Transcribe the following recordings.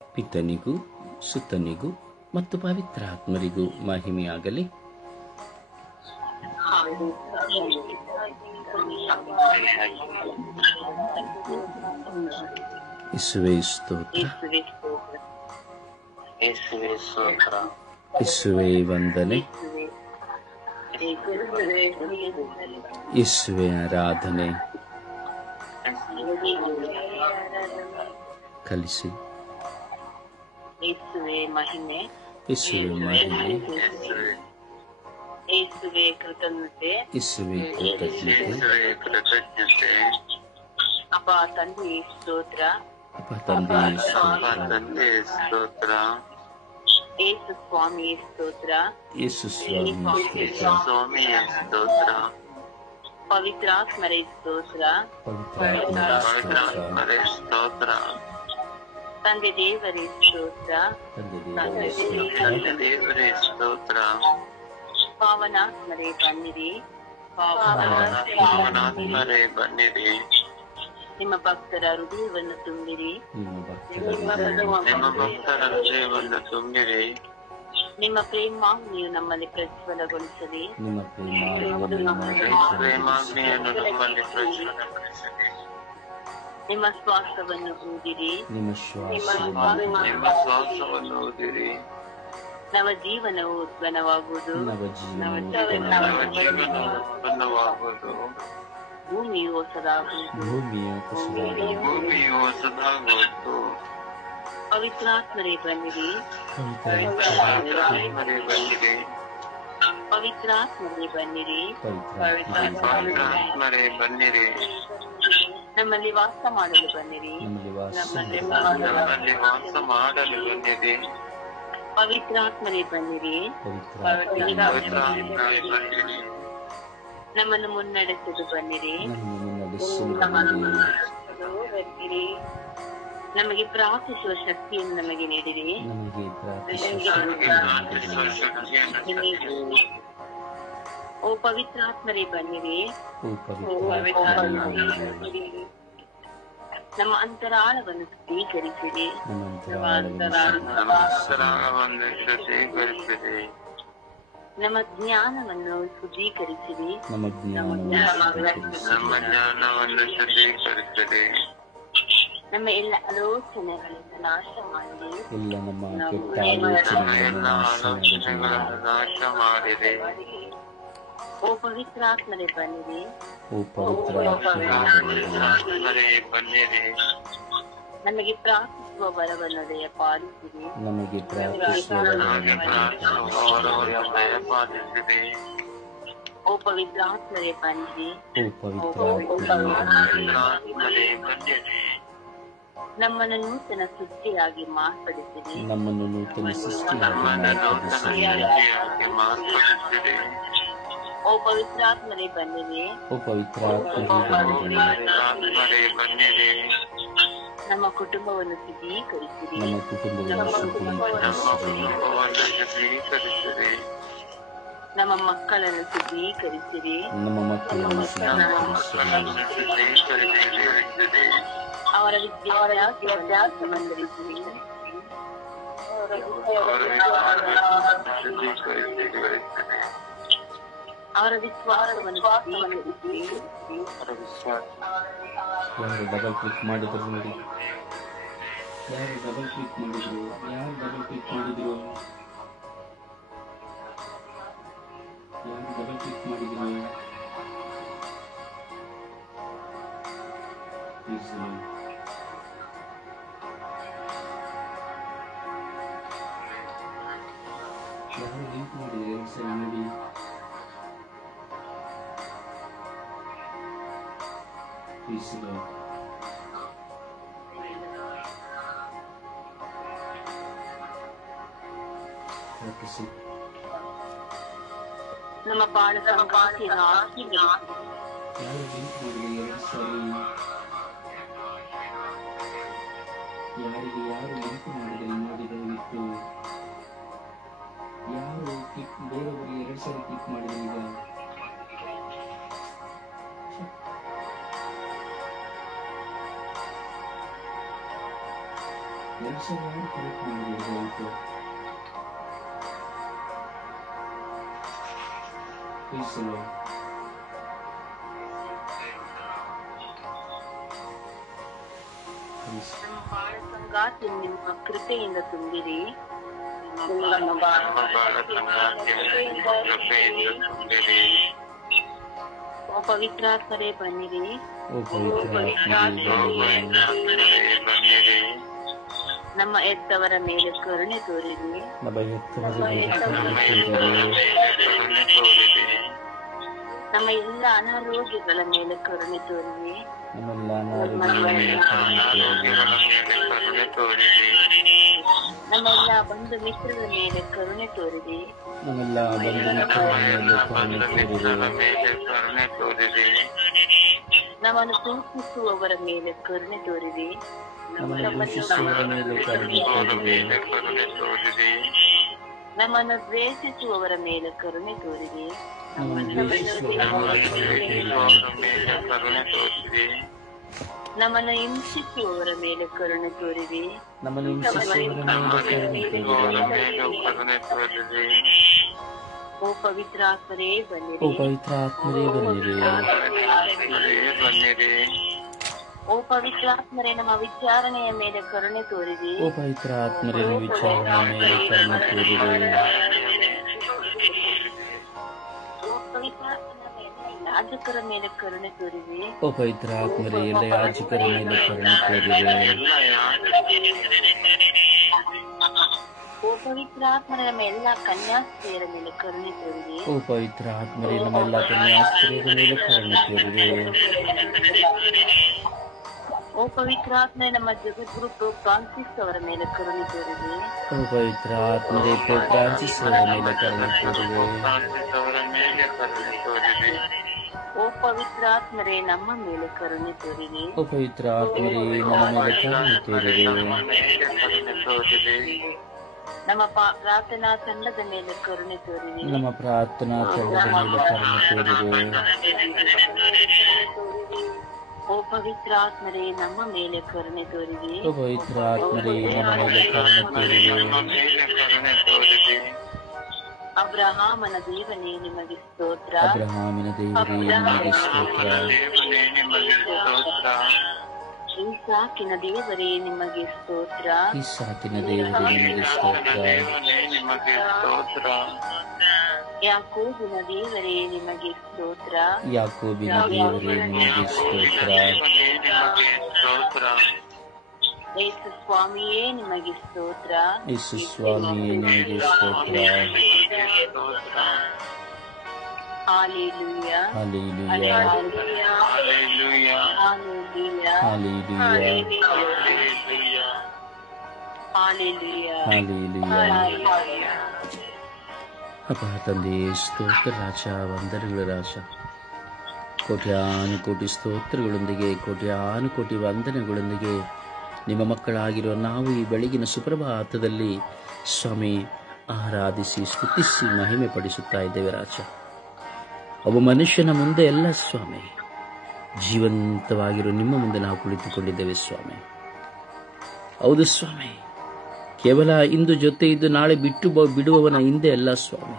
ಪಿತನಿಗೂ ಸುತನಿಗೂ ಮತ್ತು ಪವಿತ್ರಾತ್ಮರಿಗೂ ಮಹಿಮೆಯಾಗಲಿ. ಯೇಸುವೇ ಸ್ತೋತ್ರ, ಯೇಸುವೇ ವಂದನೆ, ಯೇಸುವೇ ಆರಾಧನೆ. ಕಲಿಸಿ ಯೇಸುವೆ ಮಹಿಮೆ, ಯೇಸುವೇ ಮಹಿಮೆ, ಯೇಸುವೆ ಕೃತಜ್ಞತೆ, ಯೇಸುವೇ ಕೃತಜ್ಞತೆ. ಅಪ್ಪ ತಂದೆ ಸ್ತೋತ್ರ, ಅಪ್ಪ ತಂದೆ ಸ್ತೋತ್ರ, ಯೇಸು ಸ್ವಾಮಿ ಸ್ತೋತ್ರ, ಯೇಸು ಸ್ವಾಮಿ ಸ್ವಾಮಿ ಸ್ತೋತ್ರ, ಪವಿತ್ರಾತ್ಮರೇ ಸ್ತೋತ್ರ, ಪವಿತ್ರಾತ್ಮರೇ ಸ್ತೋತ್ರ, ತಂದೆ ದೇವರೇ ಸ್ತೋತ್ರ, ತಂದೆ ದೇವರೇ ಸ್ತೋತ್ರ, ಪಾವನಾತ್ಮರೇ ಬನ್ನಿರಿ, ಪಾವನಾತ್ಮರೇ ಬನ್ನಿರಿ, ನಿಮ್ಮ ಭಕ್ತರ ಹೃದಯವನ್ನು ತುಂಬಿರಿ, ನಿಮ್ಮ ನಿಮ್ಮ ಭಕ್ತರ ಹೃದಯವನ್ನು ತುಂಬಿರಿ, ನಿಮ್ಮ ಪ್ರೇಮಾಗ್ನಿಯು ನಮ್ಮಲ್ಲಿ ಪ್ರಜ್ವಲಗೊಳಿಸಲಿ, ನಿಮ್ಮ ಪ್ರೇಮಾಗ್ನಿಯನ್ನು ನಮ್ಮಲ್ಲಿ ಪ್ರಜ್ವಲಗೊಳಿಸಲಿ, ನಿಮ್ಮ ಶ್ವಾಸವನ್ನು ಊದಿರಿ, ನಿಮ್ಮ ನಿಮ್ಮ ಶ್ವಾಸವನ್ನು ಊದಿರಿ, ನವ ಜೀವನವು ಉತ್ಪನ್ನವಾಗುವುದು, ಉತ್ಪನ್ನವಾಗುವುದು, ಭೂಮಿಯು ಹೊಸದಾಗುವುದು, ಭೂಮಿಯು ಹೊಸದಾಗುವುದು. ಪವಿತ್ರಾತ್ಮರೇ ಬನ್ನಿರಿ, ಪವಿತ್ರಾತ್ಮರೇ ಬನ್ನಿರಿ, ಪವಿತ್ರಾತ್ಮರೇ ಬನ್ನಿರಿ, ಪವಿತ್ರಾತ್ಮರೇ ಬನ್ನಿರಿ, ನಮ್ಮಲ್ಲಿ ವಾಸ ಮಾಡಲು ಬನ್ನಿರಿ, ನಮ್ಮಲ್ಲಿ ವಾಸ ಮಾಡಲು ಬನ್ನಿರಿ, ಪವಿತ್ರಾತ್ಮರೇ ಬನ್ನಿರಿ, ಪವಿತ್ರಾತ್ಮರೇ ಬನ್ನಿರಿ, ನಮ್ಮನ್ನು ಮುನ್ನಡೆಸಲು ಬನ್ನಿರಿ, ಬನ್ನಿರಿ, ನಮಗೆ ಪ್ರಾರ್ಥಿಸುವ ಶಕ್ತಿಯನ್ನು ನಮಗೆ ನೀಡಿರಿ, ಓ ಪವಿತ್ರಾತ್ಮರೇ ಬನ್ನಿರಿ, ನಮ್ಮ ಅಂತರಾಳವನ್ನು ಸ್ವೀಕರಿಸಿರಿ, ಅಂತರಾಳವನ್ನು ಶುದ್ಧೀಕರಿಸಿರಿ, ನಮ್ಮ ಜ್ಞಾನವನ್ನು ಶುದ್ಧೀಕರಿಸಿರಿ, ನಮ್ಮ ಜ್ಞಾನವನ್ನು ಶುದ್ಧೀಕರಿಸಿರಿ, ನಮ್ಮ ಎಲ್ಲ ಆಲೋಚನೆಗಳನ್ನು ನಾಶ ಮಾಡಿರಿ, ಎಲ್ಲ ಆಲೋಚನೆಗಳನ್ನು ನಾಶ ಮಾಡಿರಿ, ಓ ಪವಿತ್ರಾತ್ಮರೇ ಬನ್ನಿರಿ, ಪವಿತ್ರಾತ್ಮರೇ ಬನ್ನಿರಿ, ನಮಗೆ ಪ್ರಾರ್ಥಿಸುವ ಬಲವನ್ನು ದಯಪಾಲಿಸಿರಿ, ನಮಗೆ ನಮಗೆ ಪ್ರಾರ್ಥಿಸುವವರನ್ನು ದಯಪಾಲಿಸಿರಿ, ಓ ಪವಿತ್ರಾತ್ಮರೇ ಬನ್ನಿರಿ, ಪವಿತ್ರಾತ್ಮರೇ ಬನ್ನಿರಿ, ನಮ್ಮನ್ನು ನೂತನ ಸೃಷ್ಟಿಯಾಗಿ ಮಾರ್ಪಡಿಸಿರಿ, ನಮ್ಮನ್ನು ನೂತನ ಸೃಷ್ಟಿಯಾಗಿ ಮಾರ್ಪಡಿಸಿರಿ, ಓ ಪವಿತ್ರಾತ್ಮರೇ ಬನ್ನಿರಿ, ಪವಿತ್ರಾತ್ಮರೇ ಬನ್ನಿರಿ, ನಮ್ಮ ಕುಟುಂಬವನ್ನು ಶುದ್ಧೀಕರಿಸಿರಿ, ನಮ್ಮ ಕುಟುಂಬವನ್ನು ಶುದ್ಧೀಕರಿಸಿರಿ, ನಮ್ಮ ಮಕ್ಕಳನ್ನು ಶುದ್ಧೀಕರಿಸಿರಿ, ಶುದ್ಧೀಕರಿಸಿರಿ, ಅವರ ವಿದ್ಯಾಭ್ಯಾಸವನ್ನು ನಡೆಸಿರಿ, ಅವರ ವಿಶ್ವಾಸವನ್ನು ಶುದ್ಧೀಕರಿಸಿರಿ, ಯಾರು ಡಬಲ್ ಕ್ಲಿಕ್ ಮಾಡಿದ್ರು ನೋಡಿ, ಯಾರು ಡಬಲ್ ಕ್ಲಿಕ್ ಮಾಡಿದ್ರು, ಯಾರು ಡಬಲ್ ಕ್ಲಿಕ್ ಮಾಡಿದ್ರು, ಯಾರು ಡಬಲ್ ಕ್ಲಿಕ್ ಮಾಡಿದ್ರು, ಪ್ಲೀಸ್ ಯಾರು ಲಿಂಕ್ ಮಾಡಿದ್ರೆ ಸರಿ ನೋಡಿ. ಪ್ಲೀಸ್ ಪ್ರಾರ್ಥಿಸಿ. ನಮ್ಮ ಬಾಳದ ಸಂಗಾತಿಯನ್ನು ಆಶೀರ್ವದಿಸಿರಿ, ಯಾರು ಲಿಂಕ್ ಮಾಡಿದ್ರೆ ಎರಡು ಸರಿ, ಯಾರು ಲಿಂಕ್ ಮಾಡಿದ್ರೆ ನೋಡಿ ದಯವಿಟ್ಟು, ಯಾರು ಕ್ಲಿಕ್ ಬೇರೆಯವರಿಗೆ ಎರಡು ಸರಿ ಕ್ಲಿಕ್ ಮಾಡಿದ್ರೆ ಈಗ ಕೆಲಸ ಯಾರು ಕರೆಕ್ಟ್ ಮಾಡಿರೋದು ಈಸಲು ನಮ್ಮ ಬಾಳ ಸಂಗಾತಿ ನಿಮ್ಮ ಕೃಪೆಯಿಂದ ತುಂಬಿರಿ. ನಮ್ಮ ಬಾಳ ಸಂಗಾತಿಯನ್ನು ಕೃಪೆಯಿಂದ ತುಂಬಿರಿ. ಓ ಪವಿತ್ರಾತ್ಮರೇ ಬನ್ನಿರಿ. ಓ ಪವಿತ್ರಾತ್ಮರೇ ಬನ್ನಿರಿ. ನಮ್ಮ ಎತ್ತವರ ಮೇಲೆ ಕರುಣೆ ತೋರಿರಿ. ನಮ್ಮ ಎತ್ತರದ ಮೇಲೆ ಕರುಣೆ ತೋರಿರಿ. ನಮ್ಮ ಎಲ್ಲ ಅನಾರೋಗ್ಯಗಳ ಮೇಲೆ ಕರುಣೆ ತೋರಿರಿ. ನಮ್ಮೆಲ್ಲ ಅನಾರೋಗ್ಯಗಳ ಮೇಲೆ ಕರುಣೆ ತೋರಿರಿ. ನಮ್ಮೆಲ್ಲ ಬಂಧು ಮಿತ್ರರ ಮೇಲೆ ಕರುಣೆ ತೋರಿರಿ. ನಮ್ಮೆಲ್ಲ ಬಂಧು ಮಿತ್ರರ ಮೇಲೆ ಕರುಣೆ ತೋರಿರಿ. ನಮ್ಮನ್ನು ಸೂಚಿಸುವವರ ಮೇಲೆ ಕರುಣೆ ತೋರಿರಿ. ನಮ್ಮನ್ನು ದೂಷಿಸುವವರ ಮೇಲೆ ಕರುಣೆ ತೋರಿರಿ. ನಮ್ಮನ್ನು ದ್ವೇಷಿಸುವವರ ಮೇಲೆ ಕರುಣೆ ತೋರಿರಿ. ನಮ್ಮನ್ನು ದ್ವೇಷಿಸುವವರ ಮೇಲೆ ಕರುಣೆ ತೋರಿರಿ. ನಮ್ಮನ್ನು ಹಿಂಸಿಸುವವರ ಮೇಲೆ ಕರುಣೆ ತೋರಿರಿ. ನಮ್ಮನ್ನು ಹಿಂಸಿಸುವವರ ಮೇಲೆ ಕರುಣೆ ತೋರಿರಿ. ಓ ಪವಿತ್ರಾತ್ಮರೇ ಬನ್ನಿರಿ. ಓ ಪವಿತ್ರಾತ್ಮರೇ ಬನ್ನಿರಿ. ಓ ಪವಿತ್ರಾತ್ಮರೇ ನಮ್ಮ ವಿಚಾರಣೆಯ ಮೇಲೆ ಕರುಣೆ ತೋರಿರಿ. ಓ ಪವಿತ್ರಾತ್ಮರೇ ನಮ್ಮ ವಿಚಾರಣೆಯ ಮೇಲೆ ಕರುಣೆ ತೋರಿರಿ. ಓ ಪವಿತ್ರಾತ್ಮರೇ ಯಾಜಕರ ಮೇಲೆ ಕರುಣೆ ತೋರಿರಿ. ಓ ಪವಿತ್ರಾತ್ಮರೇ ಎಲ್ಲ ಯಾಜಕರ ಮೇಲೆ ಕರುಣೆ ತೋರಿರಿ. ಓ ಪವಿತ್ರಾತ್ಮರೇ ನಮ್ಮ ಎಲ್ಲ ಕನ್ಯಾಸ್ತ್ರೀಯರ ಮೇಲೆ ಕರುಣೆ ತೋರಿರಿ. ಓ ಪವಿತ್ರಾತ್ಮರೇ ನಮ್ಮೆಲ್ಲ ಕನ್ಯಾಸ್ತ್ರೀಯರ ಮೇಲೆ ಕರುಣೆ ತೋರಿರಿ. ಓ ಪವಿತ್ರಾತ್ಮರೇ ನಮ್ಮ ಜಗದ್ಗುರು ಪೋಪ್ ಫ್ರಾನ್ಸಿಸ್ ಅವರ ಮೇಲೆ ಕರುಣೆ ತೋರಿರಿ. ಓ ಪವಿತ್ರಾತ್ಮರೇ ಪೋಪ್ ಫ್ರಾನ್ಸಿಸ್ ಅವರ ಮೇಲೆ ಕರುಣೆ ತೋರಿರಿ. ಓ ಪವಿತ್ರಾತ್ಮರೇ ನಮ್ಮ ಮೇಲೆ ಕರುಣೆ ತೋರಿರಿ. ಓ ಪವಿತ್ರಾತ್ಮರೇ ನಮ್ಮ ಮೇಲೆ ಕರುಣೆ ತೋರಿರಿ. ನಮ್ಮ ಪ್ರಾರ್ಥನಾ ತಂಡದ ಮೇಲೆ ಕರುಣೆ ತೋರಿರಿ. ನಮ್ಮ ಪ್ರಾರ್ಥನಾ ತಂಡದ ಮೇಲೆ ಕರುಣೆ ತೋರಿರಿ. ಓ ಪವಿತ್ರಾತ್ಮರೇ ನಮ್ಮ ಮೇಲೆ ಕರುಣೆ ತೋರಿರಿ. ಓ ಪವಿತ್ರಾತ್ಮರೇ ನಮ್ಮ ಮೇಲೆ ಕರುಣೆ ತೋರಿರಿ. ಅಬ್ರಹಾಮನ ದೇವನೇ ನಿಮಗೆ ಸ್ತೋತ್ರ. ಅಬ್ರಹಾಮಿನ ದೇವರೇ ನಿಮಗೆ ಸ್ತೋತ್ರ. ಇಸಾಕಿನ ದೇವರೇ ನಿಮಗೆ ಸ್ತೋತ್ರ. ಇಸಾಕಿನ ದೇವರೇ ನಿಮಗೆ ಸ್ತೋತ್ರ. ಯಾಕೋಬಿನ ದೇವರೇ ನಿಮಗೆ ಸ್ತೋತ್ರ. ಯಾಕೋಬಿನ ದೇವರೇ ನಿಮಗೆ ಸ್ತೋತ್ರ. ಯೇಸು ಸ್ವಾಮಿಯೇ ನಿಮಗೆ ಸ್ತೋತ್ರ. ಯೇಸು ಸ್ವಾಮಿಯೇ ನಿಮಗೆ ಸ್ತೋತ್ರ. ಹಾಲೆಲೂಯಾ, ಹಾಲೆಲೂಯಾ, ಹಾಲೆಲೂಯಾ, ಹಾಲೆಲೂಯಾ, ಹಾಲೆಲೂಯಾ, ಹಾಲೆಲೂಯಾ. ಅಪ್ಪ ತಂದೆ ಸ್ತೋತ್ರ ರಾಜ, ವಂದನೆಗಳ ರಾಜ. ಕೋಟ್ಯಾನುಕೋಟಿ ಸ್ತೋತ್ರಗಳೊಂದಿಗೆ, ಕೋಟ್ಯಾನುಕೋಟಿ ವಂದನೆಗಳೊಂದಿಗೆ ನಿಮ್ಮ ಮಕ್ಕಳಾಗಿರುವ ನಾವು ಈ ಬೆಳಗಿನ ಸುಪ್ರಭಾತದಲ್ಲಿ ಸ್ವಾಮಿ ಆರಾಧಿಸಿ ಸ್ತುತಿಸಿ ಮಹಿಮೆ ಪಡಿಸುತ್ತಾ ಇದ್ದೇವೆ ರಾಜ. ಒಬ್ಬ ಮನುಷ್ಯನ ಮುಂದೆ ಎಲ್ಲ ಸ್ವಾಮಿ, ಜೀವಂತವಾಗಿರೋ ನಿಮ್ಮ ಮುಂದೆ ನಾವು ಕುಳಿತುಕೊಂಡಿದ್ದೇವೆ ಸ್ವಾಮಿ. ಹೌದು ಸ್ವಾಮಿ, ಕೇವಲ ಇಂದು ಜೊತೆ ಇದ್ದು ನಾಳೆ ಬಿಟ್ಟು ಬಿಡುವವನ ಹಿಂದೆ ಅಲ್ಲ ಸ್ವಾಮಿ,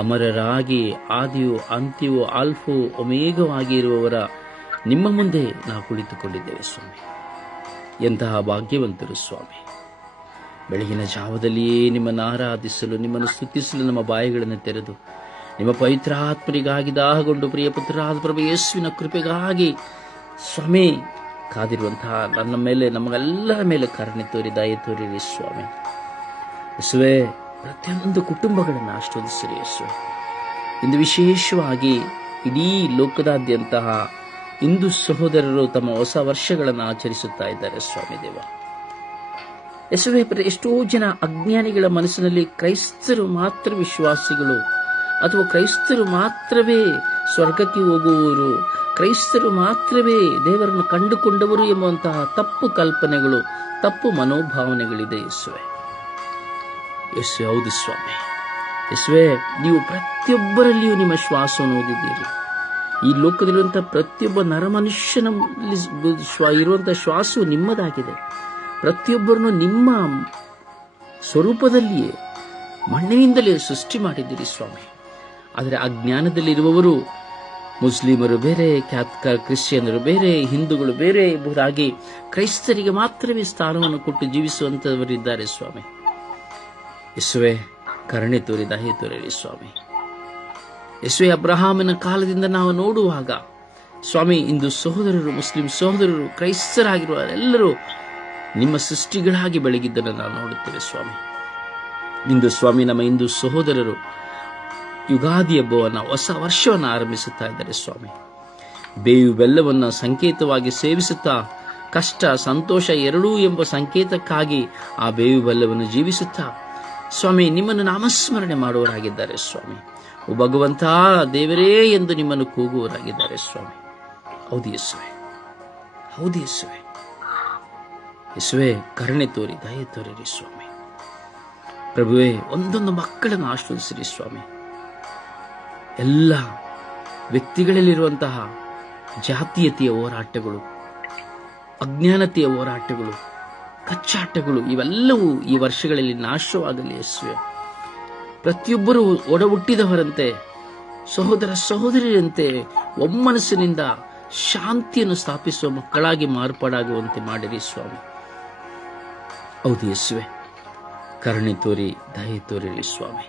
ಅಮರರಾಗಿ ಆದಿಯು ಅಂತ್ಯವೂ ಆಲ್ಫು ಒಮೇಘವಾಗಿ ಇರುವವರ ನಿಮ್ಮ ಮುಂದೆ ನಾವು ಕುಳಿತುಕೊಂಡಿದ್ದೇವೆ ಸ್ವಾಮಿ. ಎಂತಹ ಭಾಗ್ಯವಂತರು ಸ್ವಾಮಿ. ಬೆಳಗಿನ ಜಾವದಲ್ಲಿಯೇ ನಿಮ್ಮನ್ನು ಆರಾಧಿಸಲು, ನಿಮ್ಮನ್ನು ಸ್ತುತಿಸಲು ನಮ್ಮ ಬಾಯಿಗಳನ್ನು ತೆರೆದು ನಿಮ್ಮ ಪವಿತ್ರಾತ್ಮರಿಗಾಗಿ ದಾಹಗೊಂಡು ಪ್ರಿಯ ಪುತ್ರರಾದ ಪ್ರಭು ಯೇಸುವಿನ ಕೃಪೆಗಾಗಿ ಸ್ವಾಮಿ ಕಾದಿರುವಂತಹ ನನ್ನ ಮೇಲೆ, ನಮಗೆಲ್ಲರ ಮೇಲೆ ಕರುಣೆ ತೋರಿ ದಯೆ ತೋರಿರಿ ಸ್ವಾಮಿ. ಯೇಸುವೇ, ಪ್ರತಿಯೊಂದು ಕುಟುಂಬಗಳನ್ನು ಆಶೀರ್ವದಿಸಿರಿ ಯೇಸುವೆ. ಇಂದು ವಿಶೇಷವಾಗಿ ಇಡೀ ಲೋಕದಾದ್ಯಂತಹ ಹಿಂದೂ ಸಹೋದರರು ತಮ್ಮ ಹೊಸ ವರ್ಷಗಳನ್ನು ಆಚರಿಸುತ್ತಾ ಇದ್ದಾರೆ ಸ್ವಾಮಿ ದೇವ. ಯೇಸುವೇ, ಎಷ್ಟೋ ಜನ ಅಜ್ಞಾನಿಗಳ ಮನಸ್ಸಿನಲ್ಲಿ ಕ್ರೈಸ್ತರು ಮಾತ್ರ ವಿಶ್ವಾಸಿಗಳು, ಅಥವಾ ಕ್ರೈಸ್ತರು ಮಾತ್ರವೇ ಸ್ವರ್ಗಕ್ಕೆ ಹೋಗುವವರು, ಕ್ರೈಸ್ತರು ಮಾತ್ರವೇ ದೇವರನ್ನು ಕಂಡುಕೊಂಡವರು ಎಂಬುವಂತಹ ತಪ್ಪು ಕಲ್ಪನೆಗಳು, ತಪ್ಪು ಮನೋಭಾವನೆಗಳಿದೆ ಯೇಸುವೆ. ಯೇಸುವೆ, ಹೌದು ಸ್ವಾಮಿ. ಯೇಸುವೆ, ನೀವು ಪ್ರತಿಯೊಬ್ಬರಲ್ಲಿಯೂ ನಿಮ್ಮ ಶ್ವಾಸವನ್ನು ಓದಿದ್ದೀರಿ. ಈ ಲೋಕದಲ್ಲಿರುವಂತಹ ಪ್ರತಿಯೊಬ್ಬ ನರಮನುಷ್ಯನಲ್ಲಿ ಇರುವಂತಹ ಶ್ವಾಸವು ನಿಮ್ಮದಾಗಿದೆ. ಪ್ರತಿಯೊಬ್ಬರನ್ನು ನಿಮ್ಮ ಸ್ವರೂಪದಲ್ಲಿಯೇ ಮಣ್ಣಿನಿಂದಲೇ ಸೃಷ್ಟಿ ಮಾಡಿದ್ದೀರಿ ಸ್ವಾಮಿ. ಆದರೆ ಅಜ್ಞಾನದಲ್ಲಿರುವವರು ಮುಸ್ಲಿಮರು ಬೇರೆ, ಕ್ರಿಶ್ಚಿಯನ್ನರು ಬೇರೆ, ಹಿಂದೂಗಳು ಬೇರೆ ಎಂಬುದಾಗಿ ಕ್ರೈಸ್ತರಿಗೆ ಮಾತ್ರವೇ ಸ್ಥಾನವನ್ನು ಕೊಟ್ಟು ಜೀವಿಸುವಂತವರಿದ್ದಾರೆ ಸ್ವಾಮಿ. ಯೇಸುವೆ, ಕರುಣೆ ತೋರಿ ದಯೆ ತೋರಿರಿ ಸ್ವಾಮಿ. ಯೇಸುವೆ, ಅಬ್ರಹಾಮನ ಕಾಲದಿಂದ ನಾವು ನೋಡುವಾಗ ಸ್ವಾಮಿ, ಇಂದು ಸಹೋದರರು, ಮುಸ್ಲಿಂ ಸಹೋದರರು, ಕ್ರೈಸ್ತರಾಗಿರುವ ಎಲ್ಲರೂ ನಿಮ್ಮ ಸೃಷ್ಟಿಗಳಾಗಿ ಬೆಳಗಿದ್ದನ್ನು ನಾವು ನೋಡುತ್ತೇವೆ ಸ್ವಾಮಿ. ಇಂದು ಸ್ವಾಮಿ, ನಮ್ಮ ಹಿಂದೂ ಸಹೋದರರು ಯುಗಾದಿ ಹಬ್ಬವನ್ನು, ಹೊಸ ವರ್ಷವನ್ನು ಆರಂಭಿಸುತ್ತಾ ಇದ್ದಾರೆ ಸ್ವಾಮಿ. ಬೇವು ಬೆಲ್ಲವನ್ನು ಸಂಕೇತವಾಗಿ ಸೇವಿಸುತ್ತಾ ಕಷ್ಟ ಸಂತೋಷ ಎರಡೂ ಎಂಬ ಸಂಕೇತಕ್ಕಾಗಿ ಆ ಬೇವು ಬೆಲ್ಲವನ್ನು ಜೀವಿಸುತ್ತಾ ಸ್ವಾಮಿ ನಿಮ್ಮನ್ನು ನಾಮಸ್ಮರಣೆ ಮಾಡುವವರಾಗಿದ್ದಾರೆ ಸ್ವಾಮಿ. ಓ ಭಗವಂತ ದೇವರೇ ಎಂದು ನಿಮ್ಮನ್ನು ಕೂಗುವವರಾಗಿದ್ದಾರೆ ಸ್ವಾಮಿ. ಹೌದು ಯೇಸುವೆ, ಹೌದು ಯೇಸುವೆ. ಯೇಸುವೆ, ಕರುಣೆ ತೋರಿ ದಯೆ ತೋರಿರಿ ಸ್ವಾಮಿ. ಪ್ರಭುವೇ, ಒಂದೊಂದು ಮಕ್ಕಳನ್ನು ಆಶೀರ್ವದಿಸಿರಿ ಸ್ವಾಮಿ. ಎಲ್ಲ ವ್ಯಕ್ತಿಗಳಲ್ಲಿರುವಂತಹ ಜಾತೀಯತೆಯ ಹೋರಾಟಗಳು, ಅಜ್ಞಾನತೆಯ ಹೋರಾಟಗಳು, ಕಚ್ಚಾಟಗಳು ಇವೆಲ್ಲವೂ ಈ ವರ್ಷಗಳಲ್ಲಿ ನಾಶವಾಗಲಿ ಯೇಸುವೆ. ಪ್ರತಿಯೊಬ್ಬರೂ ಒಡ ಹುಟ್ಟಿದವರಂತೆ, ಸಹೋದರ ಸಹೋದರಿಯರಂತೆ ಒಮ್ಮನಸ್ಸಿನಿಂದ ಶಾಂತಿಯನ್ನು ಸ್ಥಾಪಿಸುವ ಮಕ್ಕಳಾಗಿ ಮಾರ್ಪಾಡಾಗುವಂತೆ ಮಾಡಿರಿ ಸ್ವಾಮಿ. ಹೌದು ಯೇಸುವೆ, ಕರುಣೆ ತೋರಿ ದಯೆ ತೋರಿರಿ ಸ್ವಾಮಿ.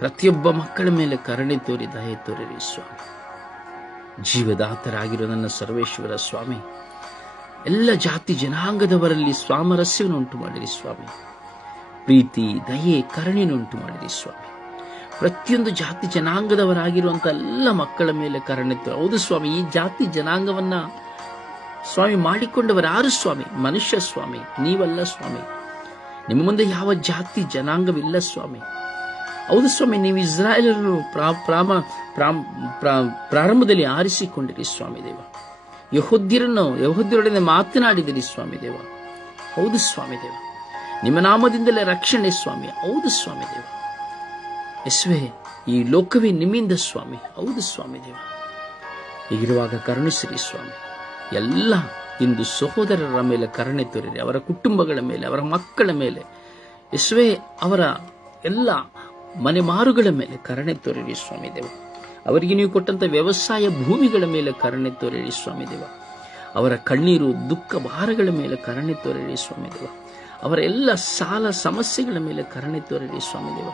ಪ್ರತಿಯೊಬ್ಬ ಮಕ್ಕಳ ಮೇಲೆ ಕರುಣೆ ತೋರಿ ದಯೆ ತೋರಿರಿ ಸ್ವಾಮಿ. ಜೀವದಾತರಾಗಿರೋ ನನ್ನ ಸರ್ವೇಶ್ವರ ಸ್ವಾಮಿ, ಎಲ್ಲ ಜಾತಿ ಜನಾಂಗದವರಲ್ಲಿ ಸಾಮರಸ್ಯವನ್ನು ಉಂಟು ಮಾಡಿರಿ ಸ್ವಾಮಿ. ಪ್ರೀತಿ ದಯೆ ಕರುಣೆಯನ್ನು ಉಂಟು ಮಾಡಿರಿ ಸ್ವಾಮಿ. ಪ್ರತಿಯೊಂದು ಜಾತಿ ಜನಾಂಗದವರಾಗಿರುವಂತಹ ಎಲ್ಲ ಮಕ್ಕಳ ಮೇಲೆ ಕರುಣೆ ತೋರಿ. ಹೌದು ಸ್ವಾಮಿ, ಈ ಜಾತಿ ಜನಾಂಗವನ್ನ ಸ್ವಾಮಿ ಮಾಡಿಕೊಂಡವರಾರು ಸ್ವಾಮಿ? ಮನುಷ್ಯ ಸ್ವಾಮಿ, ನೀವಲ್ಲ ಸ್ವಾಮಿ. ನಿಮ್ಮ ಮುಂದೆ ಯಾವ ಜಾತಿ ಜನಾಂಗವಿಲ್ಲ ಸ್ವಾಮಿ. ಹೌದು ಸ್ವಾಮಿ, ನೀವು ಇಸ್ರಾಯೇಲರನ್ನು ಪ್ರಾರಂಭದಲ್ಲಿ ಆರಿಸಿಕೊಂಡಿರಿ ಸ್ವಾಮಿ ದೇವ. ಯಹೂದ್ಯರೊಡನೆ ಮಾತನಾಡಿದಿರಿ ಸ್ವಾಮಿ ದೇವ. ಹೌದು ಸ್ವಾಮಿ ದೇವ, ನಿಮ್ಮ ನಾಮದಿಂದಲೇ ರಕ್ಷಣೆ ಸ್ವಾಮಿ. ಹೌದು ಸ್ವಾಮಿ ದೇವ. ಯೇಸುವೆ, ಈ ಲೋಕವೇ ನಿಮ್ಮಿಂದ ಸ್ವಾಮಿ. ಹೌದು ಸ್ವಾಮಿ ದೇವ. ಹೀಗಿರುವಾಗ ಕರುಣಿಸಿರಿ ಸ್ವಾಮಿ. ಎಲ್ಲ ಇಂದು ಸಹೋದರರ ಮೇಲೆ ಕರುಣೆ ತೋರಿರಿ, ಅವರ ಕುಟುಂಬಗಳ ಮೇಲೆ, ಅವರ ಮಕ್ಕಳ ಮೇಲೆ ಯೇಸುವೆ, ಅವರ ಎಲ್ಲ ಮನೆ ಮಾರುಗಳ ಮೇಲೆ ಕರುಣೆ ತೋರಿರಿ ಸ್ವಾಮಿ ದೇವ. ಅವರಿಗೆ ನೀವು ಕೊಟ್ಟಂತ ವ್ಯವಸಾಯ ಭೂಮಿಗಳ ಮೇಲೆ ಕರುಣೆ ತೋರಿರಿ ಸ್ವಾಮಿ ದೇವ. ಅವರ ಕಣ್ಣೀರು ದುಃಖ ಭಾರಗಳ ಮೇಲೆ ಕರುಣೆ ತೋರಿರಿ ಸ್ವಾಮಿ ದೇವ. ಅವರ ಎಲ್ಲ ಸಾಲ ಸಮಸ್ಯೆಗಳ ಮೇಲೆ ಕರುಣೆ ತೋರಿರಿ ಸ್ವಾಮಿ ದೇವ.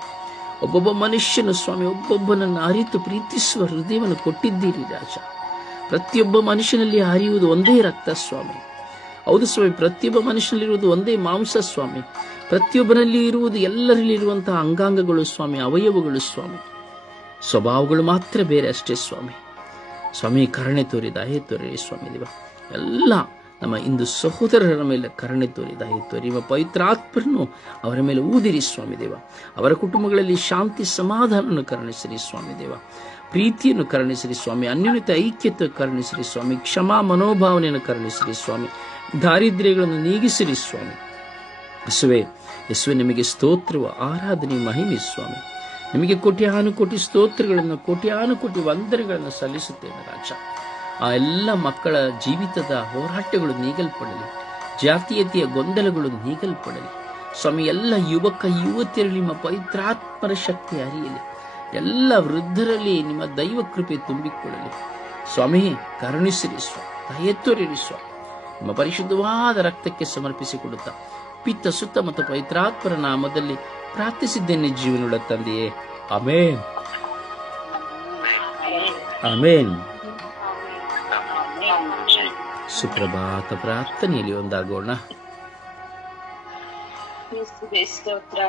ಒಬ್ಬೊಬ್ಬ ಮನುಷ್ಯನು ಸ್ವಾಮಿ ಒಬ್ಬೊಬ್ಬನನ್ನು ಅರಿತು ಪ್ರೀತಿಸುವ ಹೃದಯವನ್ನು ಕೊಟ್ಟಿದ್ದೀರಿ ರಾಜ. ಪ್ರತಿಯೊಬ್ಬ ಮನುಷ್ಯನಲ್ಲಿ ಹರಿಯುವುದು ಒಂದೇ ರಕ್ತ ಸ್ವಾಮಿ. ಹೌದು ಸ್ವಾಮಿ, ಪ್ರತಿಯೊಬ್ಬ ಮನುಷ್ಯನಲ್ಲಿರುವುದು ಒಂದೇ ಮಾಂಸ ಸ್ವಾಮಿ. ಪ್ರತಿಯೊಬ್ಬನಲ್ಲಿ ಇರುವುದು ಎಲ್ಲರಲ್ಲಿ ಇರುವಂತಹ ಅಂಗಾಂಗಗಳು ಸ್ವಾಮಿ, ಅವಯವಗಳು ಸ್ವಾಮಿ. ಸ್ವಭಾವಗಳು ಮಾತ್ರ ಬೇರೆ ಅಷ್ಟೇ ಸ್ವಾಮಿ. ಸ್ವಾಮಿ, ಕರುಣೆ ತೋರಿ ದಯೆ ತೋರಿ ಸ್ವಾಮಿ ದೇವ. ಎಲ್ಲ ನಮ್ಮ ಇಂದು ಸಹೋದರರ ಮೇಲೆ ಕರುಣೆ ತೋರಿ ದಯೆ ತೋರಿ ನಿಮ್ಮ ಪವಿತ್ರಾತ್ಮರನ್ನು ಅವರ ಮೇಲೆ ಊದಿರಿ ಸ್ವಾಮಿ ದೇವ. ಅವರ ಕುಟುಂಬಗಳಲ್ಲಿ ಶಾಂತಿ ಸಮಾಧಾನವನ್ನು ಕರುಣಿಸಿರಿ ಸ್ವಾಮಿ ದೇವ. ಪ್ರೀತಿಯನ್ನು ಕರುಣಿಸಿರಿ ಸ್ವಾಮಿ. ಅನ್ಯೋನ್ಯತೆ ಐಕ್ಯತೆ ಕರುಣಿಸಿರಿ ಸ್ವಾಮಿ. ಕ್ಷಮಾ ಮನೋಭಾವನೆಯನ್ನು ಕರುಣಿಸಿರಿ ಸ್ವಾಮಿ. ದಾರಿದ್ರ್ಯಗಳನ್ನು ನೀಗಿಸಿರಿ ಸ್ವಾಮಿ. ಯೇಸುವೆ, ಯೇಸುವೆ, ನಿಮಗೆ ಸ್ತೋತ್ರವ ಆರಾಧನೆ ಮಹಿಮೆ ಸ್ವಾಮಿ. ನಿಮಗೆ ಕೋಟ್ಯಾನುಕೋಟಿ ಸ್ತೋತ್ರಗಳನ್ನು ಕೋಟ್ಯಾನುಕೋಟಿ ವಂದನೆಗಳನ್ನು ಸಲ್ಲಿಸುತ್ತೇನೆ ರಾಜ. ಆ ಎಲ್ಲ ಮಕ್ಕಳ ಜೀವಿತದ ಹೋರಾಟಗಳು ನೀಗಲ್ಪಡಲಿ, ಜಾತೀಯತೆಯ ಗೊಂದಲಗಳು ನೀಗಲ್ಪಡಲಿ ಸ್ವಾಮಿ. ಎಲ್ಲ ಯುವಕ ಯುವತಿಯರಲ್ಲಿ ನಿಮ್ಮ ಪವಿತ್ರಾತ್ಮರ ಶಕ್ತಿ ಹರಿಯಲಿ. ಎಲ್ಲ ವೃದ್ಧರಲ್ಲಿ ನಿಮ್ಮ ದೈವ ಕೃಪೆ ತುಂಬಿಕೊಳ್ಳಲಿ ಸ್ವಾಮಿ. ಕರುಣಿಸಿರಿ ಸ್ವಾಮಿ, ದಯೆ ತೋರಿರಿ ಸ್ವಾಮಿ. ನಿಮ್ಮ ಪರಿಶುದ್ಧವಾದ ರಕ್ತಕ್ಕೆ ಸಮರ್ಪಿಸಿಕೊಡುತ್ತಾ ಪಿತ್ತ ಸುತ್ತ ಮತ್ತು ಪವಿತ್ರಾತ್ಮರ ನಾಮದಲ್ಲಿ ಪ್ರಾರ್ಥಿಸಿದ್ದೇನೆ ಜೀವನುಳ್ಳ ತಂದೆಯೇ, ಆಮೇನ್, ಆಮೇನ್. ಸುಪ್ರಭಾತ ಪ್ರಾರ್ಥನೆಯಲ್ಲಿ ಒಂದಾಗೋಣ. ಯೇಸುವೆ ಸ್ತೋತ್ರ,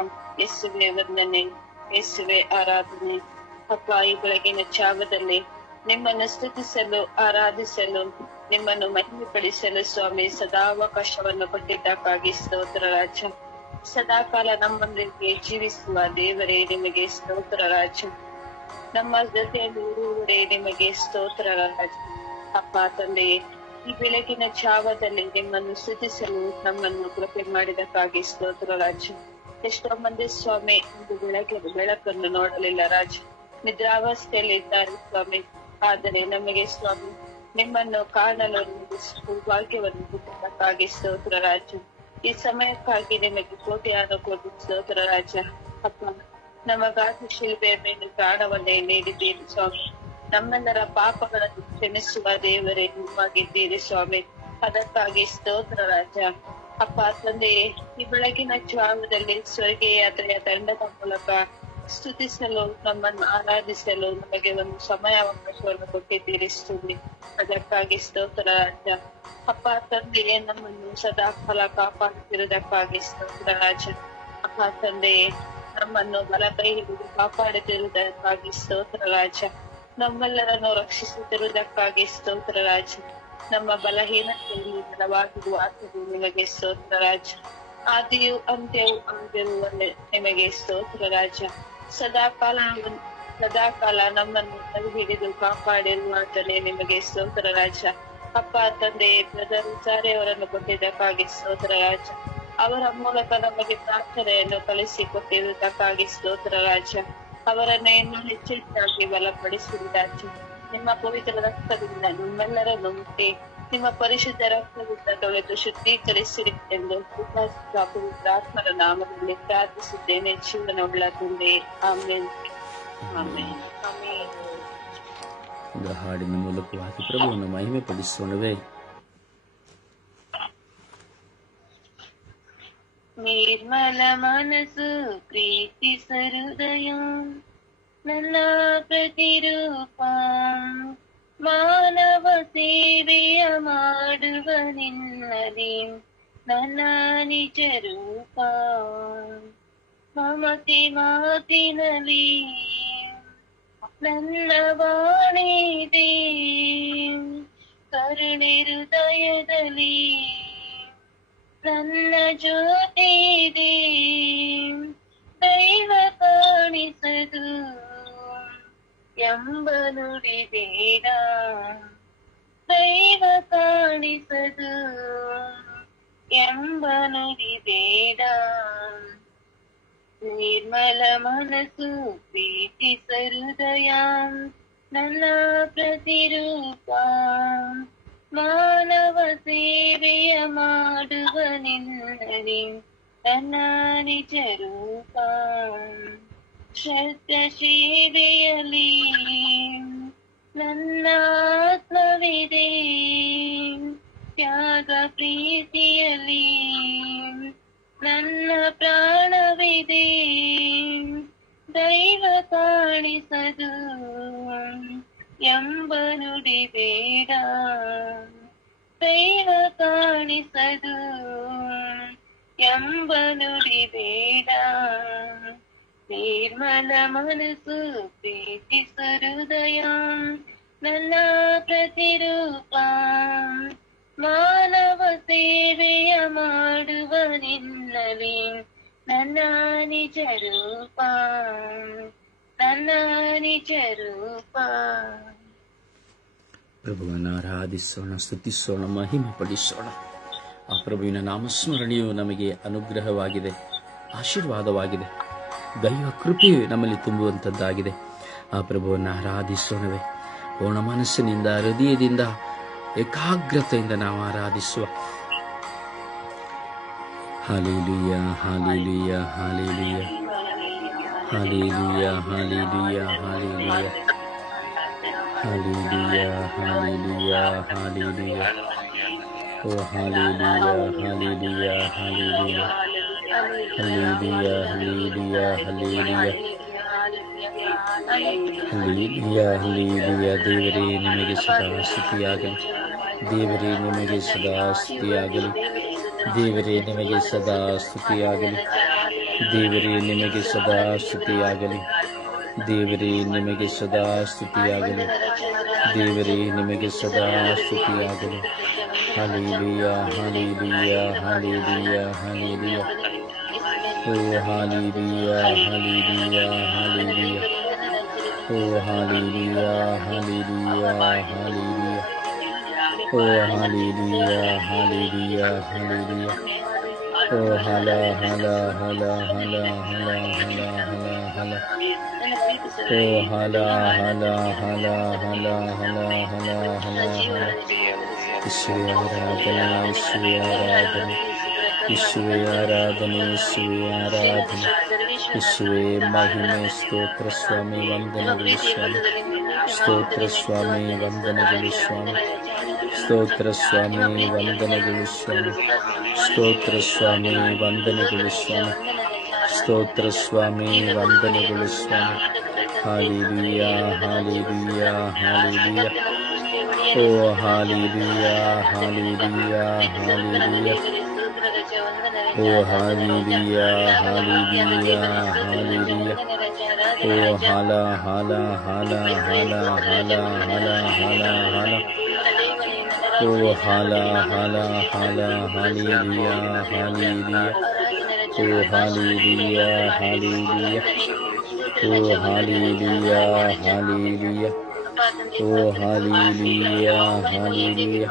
ಯೇಸುವೆ ವಂದನೆ, ಯೇಸುವೆ ಆರಾಧನೆ. ಅಪ್ಪ, ಈ ಬೆಳಗಿನ ಜಾವದಲ್ಲಿ ನಿಮ್ಮನ್ನು ಸ್ತುತಿಸಲು, ಆರಾಧಿಸಲು, ನಿಮ್ಮನ್ನು ಮಹಿಮೆಪಡಿಸಲು ಸ್ವಾಮಿ ಸದಾವಕಾಶವನ್ನು ಕೊಟ್ಟಿದ್ದಕ್ಕಾಗಿ ಸ್ತೋತ್ರ ರಾಜ. ಸದಾಕಾಲ ನಮ್ಮೊಂದಿಗೆ ಜೀವಿಸುವ ದೇವರೇ ನಿಮಗೆ ಸ್ತೋತ್ರ ರಾಜ. ನಮ್ಮ ಜೊತೆಯಲ್ಲಿ ಇರುವವರೇ ನಿಮಗೆ ಸ್ತೋತ್ರ ರಾಜ. ಅಪ್ಪ ತಂದೆಯೇ, ಈ ಬೆಳಗಿನ ಜಾವದಲ್ಲಿ ನಿಮ್ಮನ್ನು ಸ್ತುತಿಸಲು ನಮ್ಮನ್ನು ಕೃಪೆ ಮಾಡಿದಕ್ಕಾಗಿ ಸ್ತೋತ್ರ ರಾಜ. ಎಷ್ಟೋ ಮಂದಿ ಸ್ವಾಮಿ ಇಂದು ಬೆಳಕನ್ನು ನೋಡಲಿಲ್ಲ ರಾಜ, ನಿದ್ರಾವಸ್ಥೆಯಲ್ಲಿ ಇದ್ದಾರೆ ಸ್ವಾಮಿ. ಆದರೆ ನಮಗೆ ಸ್ವಾಮಿ ನಿಮ್ಮನ್ನು ಕಾಣಲು ಭಾಗ್ಯವನ್ನು ಕೊಟ್ಟದಕ್ಕಾಗಿ ಸ್ತೋತ್ರ ರಾಜ. ಈ ಸಮಯಕ್ಕಾಗಿ ನಿಮಗೆ ಕೋಟಿಯಾದ ಕೋಟಿ ಸ್ತೋತ್ರ ರಾಜ. ಅಪ್ಪ, ನಮಗಾಗಿ ಶಿಲ್ಪೆಯ ಮೇಲೆ ಪ್ರಾಣವನ್ನೇ ನೀಡಿದ್ದೀರಿ ಸ್ವಾಮಿ. ನಮ್ಮೆಲ್ಲರ ಪಾಪಗಳನ್ನು ಕ್ಷಮಿಸುವ ದೇವರೇ ನಿಮ್ಮವಾಗಿದ್ದೀರಿ ಸ್ವಾಮಿ. ಅದಕ್ಕಾಗಿ ಸ್ತೋತ್ರ ರಾಜ. ಅಪ್ಪ ತಂದೆಯೇ, ಈ ಬೆಳಗಿನ ಜಾವದಲ್ಲಿ ಸ್ವರ್ಗೀಯ ಯಾತ್ರೆಯ ತಂಡದ ಮೂಲಕ ಸ್ತುತಿಸಲು, ನಮ್ಮನ್ನು ಆರಾಧಿಸಲು ನಮಗೆ ಒಂದು ಸಮಯಾವಕಾಶವನ್ನು ಕೊಟ್ಟಿದ್ದೀರಿ ಸ್ತುತಿ. ಅದಕ್ಕಾಗಿ ಸ್ತೋತ್ರ ರಾಜ. ಅಪ್ಪ ತಂದೆಯೇ, ನಮ್ಮನ್ನು ಸದಾ ಕಾಲ ಕಾಪಾಡುತ್ತಿರುವುದಕ್ಕಾಗಿ ಸ್ತೋತ್ರ ರಾಜ. ಅಪ್ಪ ತಂದೆಯೇ, ನಮ್ಮನ್ನು ಬಲಕೈ ಹಿಡಿದು ಕಾಪಾಡುತ್ತಿರುವುದಕ್ಕಾಗಿ ಸ್ತೋತ್ರ ರಾಜ. ನಮ್ಮೆಲ್ಲರನ್ನು ರಕ್ಷಿಸುತ್ತಿರುವುದಕ್ಕಾಗಿ ಸ್ತೋತ್ರ ರಾಜ. ನಮ್ಮ ಬಲಹೀನತೆಯಲ್ಲಿ ಬಲವಾಗಿರುವ ಆತನು ನಿಮಗೆ ಸ್ತೋತ್ರ ರಾಜ. ಆದಿಯು ಅಂತ್ಯವೂ ಆಗಿರುವಲ್ಲೇ ನಿಮಗೆ ಸ್ತೋತ್ರ ರಾಜ. ಸದಾಕಾಲ ನಮ್ಮನ್ನು ಕೈ ಹಿಡಿದು ಕಾಪಾಡಿರುವ ಆತನೇ ನಿಮಗೆ ಸ್ತೋತ್ರ ರಾಜ. ಅಪ್ಪ ತಂದೆಯೇ, ಬ್ರದರ್ ವಿಚಾರೆಯವರನ್ನು ಕೊಟ್ಟಿದ್ದಕ್ಕಾಗಿ ಸ್ತೋತ್ರ ರಾಜ. ಅವರ ಮೂಲಕ ನಮಗೆ ಪ್ರಾರ್ಥನೆಯನ್ನು ಕಲಿಸಿಕೊಟ್ಟಿರುವುದಕ್ಕಾಗಿ ಸ್ತೋತ್ರ ರಾಜ. ಅವರನ್ನು ಇನ್ನೂ ಹೆಚ್ಚೆಚ್ಚಾಗಿ ಬಲಪಡಿಸಿದ ರಾಜ. ನಿಮ್ಮ ಪವಿತ್ರ ರಕ್ತದಿಂದ ನಮ್ಮೆಲ್ಲರನ್ನು ಮುಟ್ಟಿ ನಿಮ್ಮ ಪರಿಶುದ್ಧ ರಕ್ತದಿಂದ ತೊಳೆದು ಶುದ್ಧೀಕರಿಸಿರಿ ಎಂದು ಪವಿತ್ರಾತ್ಮರ ನಾಮದಲ್ಲಿ ಪ್ರಾರ್ಥಿಸಿದ್ದೇನೆ, ಜೀವನವುಳ್ಳ ತಂದೆ. ಆಮೇನ್, ಆಮೇನ್, ಆಮೇನ್. ಹಾಡಿನ ಮೂಲಕವಾಗಿ ಪ್ರಭುವನ್ನು ಮಹಿಮೆ ಪಡಿಸೋಣವೇ. ನಿರ್ಮಲ ಮನಸ್ಸು ಪ್ರೀತಿಸ ಹೃದಯ ನನ್ನ ಪ್ರತಿರೂಪ, ಮಾನವ ಸೇವೆಯ ಮಾಡುವ ನಿನ್ನಲಿ ನನ್ನ ನಿಜ ರೂಪ. ಮಮತೆ ಮಾತಿನಲ್ಲಿ ನನ್ನ ವಾಣಿದೆ, ಕರುಣೆ ಹೃದಯದಲ್ಲಿ ನನ್ನ ಜ್ಯೋತಿದೆ. ದೈವ ಕಾಣಿಸದು ಎಂಬ ನುಡಿ ಬೇಡ, ದೈವ ಕಾಣಿಸದು ಎಂಬ ನುಡಿ ಬೇಡ. ನಿರ್ಮಲ ಮನಸ್ಸು ಪ್ರೀತಿಸ ಹೃದಯ ನನ್ನ ಪ್ರತಿರೂಪ, ಮಾನವ ಸೇವೆಯ ಮಾಡುವ ನಿನ್ನಲಿ ನನ್ನ ನಿಜ ರೂಪ. ಶ್ರದ್ಧ ಸೇವೆಯಲ್ಲಿ ನನ್ನ ಆತ್ಮವಿದೆ, ತ್ಯಾಗ ಪ್ರೀತಿಯಲ್ಲಿ ನನ್ನ ಪ್ರಾಣವಿದೆ. ದೈವ ಕಾಣಿಸದು ಎಂಬ ನುಡಿ ಬೇಡ, ದೈವ ಕಾಣಿಸದು ಎಂಬ ನುಡಿ ಬೇಡ. ನಿರ್ಮಲ ಮನಸ್ಸು ಪ್ರೀತಿಸ ಹೃದಯ ನನ್ನ ಪ್ರತಿರೂಪ, ಮಾನವ ಸೇವೆಯ ಮಾಡುವ ನಿನ್ನಲಿ ನನ್ನ ನಿಜ ರೂಪ, ನನ್ನ ನಿಜ ರೂಪ. ಪ್ರಭುವನ್ನು ಆರಾಧಿಸೋಣ, ಸ್ತುತಿಸೋಣ, ಮಹಿಮೆ ಪಡಿಸೋಣ. ಆ ಪ್ರಭುವಿನ ನಾಮಸ್ಮರಣೆಯು ನಮಗೆ ಅನುಗ್ರಹವಾಗಿದೆ, ಆಶೀರ್ವಾದವಾಗಿದೆ, ದೈವ ಕೃಪೆಯು ನಮ್ಮಲ್ಲಿ ತುಂಬುವಂಥದ್ದಾಗಿದೆ. ಆ ಪ್ರಭುವನ್ನು ಆರಾಧಿಸೋಣವೇ. ಪೂರ್ಣ ಮನಸ್ಸಿನಿಂದ, ಹೃದಯದಿಂದ, ಏಕಾಗ್ರತೆಯಿಂದ ನಾವು ಆರಾಧಿಸುವ. ಹಾಲೆಲೂಯ, ಹಾಲೆಲೂಯ, ಹಾಲೆಲೂಯ, ಹಾಲೆಲೂಯ, ಹಾಲೆಲೂಯ, ಹಾಲೆಲೂಯ, ಹಾಲೆಲೂಯ, ಹಾಲೆಲೂಯ, ಹಾಲೆಲೂಯ. ಓ ಹಾಲೆಲೂಯ, ಹಾಲೆಲೂಯ, ಹಾಲೆಲೂಯ, ಹಾಲೆಲೂಯ, ಹಾಲೆಲೂಯ, ಹಾಲೆಲೂಯ, ಹಾಲೆಲೂಯ, ಹಾಲೆಲೂಯ. ದೇವರೇ ನಿಮಗೆ ಸದಾ ಸ್ತುತಿಯಾಗಲಿ, ದೇವರೇ ನಿಮಗೆ ಸದಾ ಸ್ತುತಿಯಾಗಲಿ, ದೇವರೇ ನಿಮಗೆ ಸದಾ ಸ್ತುತಿಯಾಗಲಿ, ದೇವರೇ ನಿಮಗೆ ಸದಾ ಸ್ತುತಿಯಾಗಲಿ, ದೇವರೇ ನಿಮಗೆ ಸದಾ ಸ್ತುತಿಯಾಗಲಿ, ದೇವರೇ ನಿಮಗೆ ಸದಾ ಸ್ತುತಿಯಾಗಲಿ. ಹಾಲೆಲೂಯ, ಹಾಲೆಲೂಯ, ಹಾಲೆಲೂಯ, ಹಾಲೆಲೂಯ. ಓ ಹಾಲೆಲೂಯ, ಹಾಲೆಲೂಯ, ಹಾಲೆಲೂಯ. ಓ ಹಾಲೆಲೂಯ, ಹಾಲೆಲೂಯ, ಹಾಲೆಲೂಯ. ಓ ಹಾಲೆಲೂಯ, ಹಾಲೆಲೂಯ, ಹಾಲೆಲೂಯ. ಓ ಹಲ ಹಲ ಹಲ ಹಲ ಹಲ ಹಲ ಹಲ ಹಲ. ಓ ಹಲ ಹಲ ಹಲ ಹಲ ಹಲ ಹಲ ಹಲ ಹಲ. ಈಶ್ವರ ಆರಾಧನೆ, ಈಶ್ವರ ಆರಾಧನೆ, ಯೇಸುವೆ ಆರಾಧನೆ, ಯೇಸುವೆ ಆರಾಧನೆ, ಯೇಸುವೆ ಮಹಿಮೆ. ಸ್ತೋತ್ರ ಸ್ವಾಮಿ, ವಂದನೆಗಳು ಸ್ವಾಮಿ. ಸ್ತೋತ್ರ ಸ್ವಾಮಿ, ವಂದನೆಗಳು ಸ್ವಾಮಿ. ಸ್ತೋತ್ರ ಸ್ವಾಮಿ, ವಂದನೆಗಳು ಸ್ವಾಮಿ. ಸ್ತೋತ್ರ ಸ್ವಾಮಿ, ವಂದನೆಗಳು ಸ್ವಾಮಿ. ಸ್ತೋತ್ರ ಸ್ವಾಮಿ, ವಂದನೆಗಳು ಸ್ವಾಮಿ. ಹಾಲೆಲೂಯಾ, ಹಾಲೆಲೂಯಾ, ಹಾಲೆಲೂಯಾ. ಓ ಹಾಲೆಲೂಯಾ, ಹಾಲೆಲೂಯಾ, ಹಾಲೆಲೂಯಾ. ಓ ಹಾಲೆಲೂಯಾ, ಹಾಲೆಲೂಯಾ, ಹಾಲೆಲೂಯಾ. ಓ ಹಾಲ ಹಾಲ ಹಾಲ ಹಾಲ ಹಾಲ ಹಾಲ ಹಾಲ ಹಾಲ. ಓ ಹಾಲ ಹಾಲ ಹಾಲ ಹಾಲೆಲೂಯಾ, ಹಾಲೆಲೂಯಾ. ಓ ಹಾಲೆಲೂಯಾ, ಹಾಲೆಲೂಯಾ. ಓ ಹಾಲೆಲೂಯಾ, ಹಾಲೆಲೂಯಾ. ಓ ಹಾಲೆಲೂಯಾ, ಹಾಲೆಲೂಯಾ.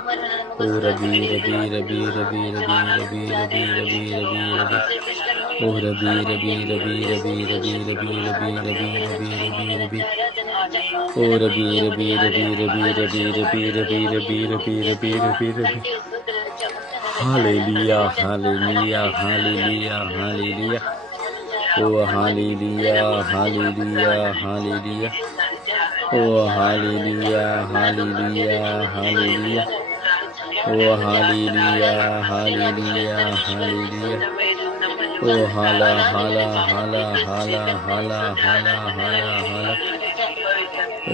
ಓ ರಬಿ ರಬಿ ರಬಿ ರಬಿ ರಬಿ ರಬಿ ರಬಿ ರಬಿ ರಬಿ ರಬಿ. ಓ ರಬಿ ರಬಿ ರಬಿ ರಬಿ ರಬಿ ರಬಿ ರಬಿ ರಬಿ ರಬಿ ರಬಿ ರಬಿ. ಓ ರಬಿ ರಬಿ ರಬಿ ರಬಿ ರಬಿ ರಬಿ ರಬಿ ರಬಿ ರಬಿ ರಬಿ ರಬಿ ರಬಿ. ಹಾಲೆಲೂಯಾ, ಹಾಲೆಲೂಯಾ, ಹಾಲೆಲೂಯಾ, ಹಾಲೆಲೂಯಾ. ಓ ಹಾಲೆಲೂಯಾ, ಹಾಲೆಲೂಯಾ, ಹಾಲೆಲೂಯಾ. ಓ ಹಾಲೆಲೂಯಾ, ಹಾಲೆಲೂಯಾ, ಹಾಲೆಲೂಯಾ. ಓ ಹಾಲೆಲೂಯಾ, ಹಾಲೆಲೂಯಾ, ಹಾಲೆಲೂಯಾ. ಓ ಹಾಲ ಹಾಲ ಹಾಲ ಹಾಲ ಹಾಲ ಹಾಲ ಹಾಲ ಹಾಲ.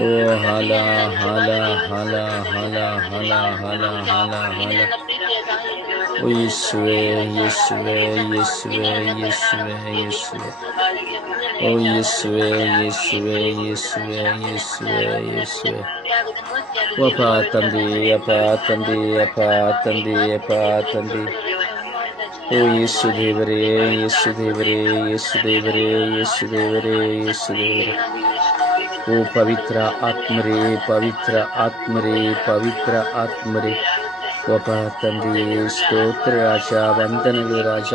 ಓ ಹಾಲ ಹಾಲ ಹಾಲ ಹಾಲ ಹಾಲ ಹಾಲ ಹಾಲ ಹಾಲ. ಓ ಯೇಸುವೆ, ಯೇಸುವೆ, ಯೇಸುವೆ, ಯೇಸುವೆ, ಯೇಸುವೆ. ಓ ಯೇಸುವೆ, ಯೇಸುವೆ, ಯೇಸುವೆ, ಯೇಸುವೆ, ಯೇಸುವೆ. ಅಪ್ಪ ತಂದೆ, ಅಪ್ಪ ತಂದೆ, ಅಪ್ಪ ತಂದೆ, ಅಪ್ಪ ತಂದೆ. ಓ ಯೇಸು ದೇವರೇ, ಯೇಸು ದೇವರೇ, ಯೇಸು ದೇವರೇ, ಯೇಸು ದೇವರೇ, ಯೇಸು ದೇವರೇ. ಓ ಪವಿತ್ರ ಆತ್ಮರೇ, ಪವಿತ್ರ ಆತ್ಮರೇ, ಪವಿತ್ರ ಆತ್ಮರೇ. ಒಬ್ಬ ತಂದೆ, ಸ್ತೋತ್ರ ರಾಜ, ವಂದನೆಗಳು ರಾಜ.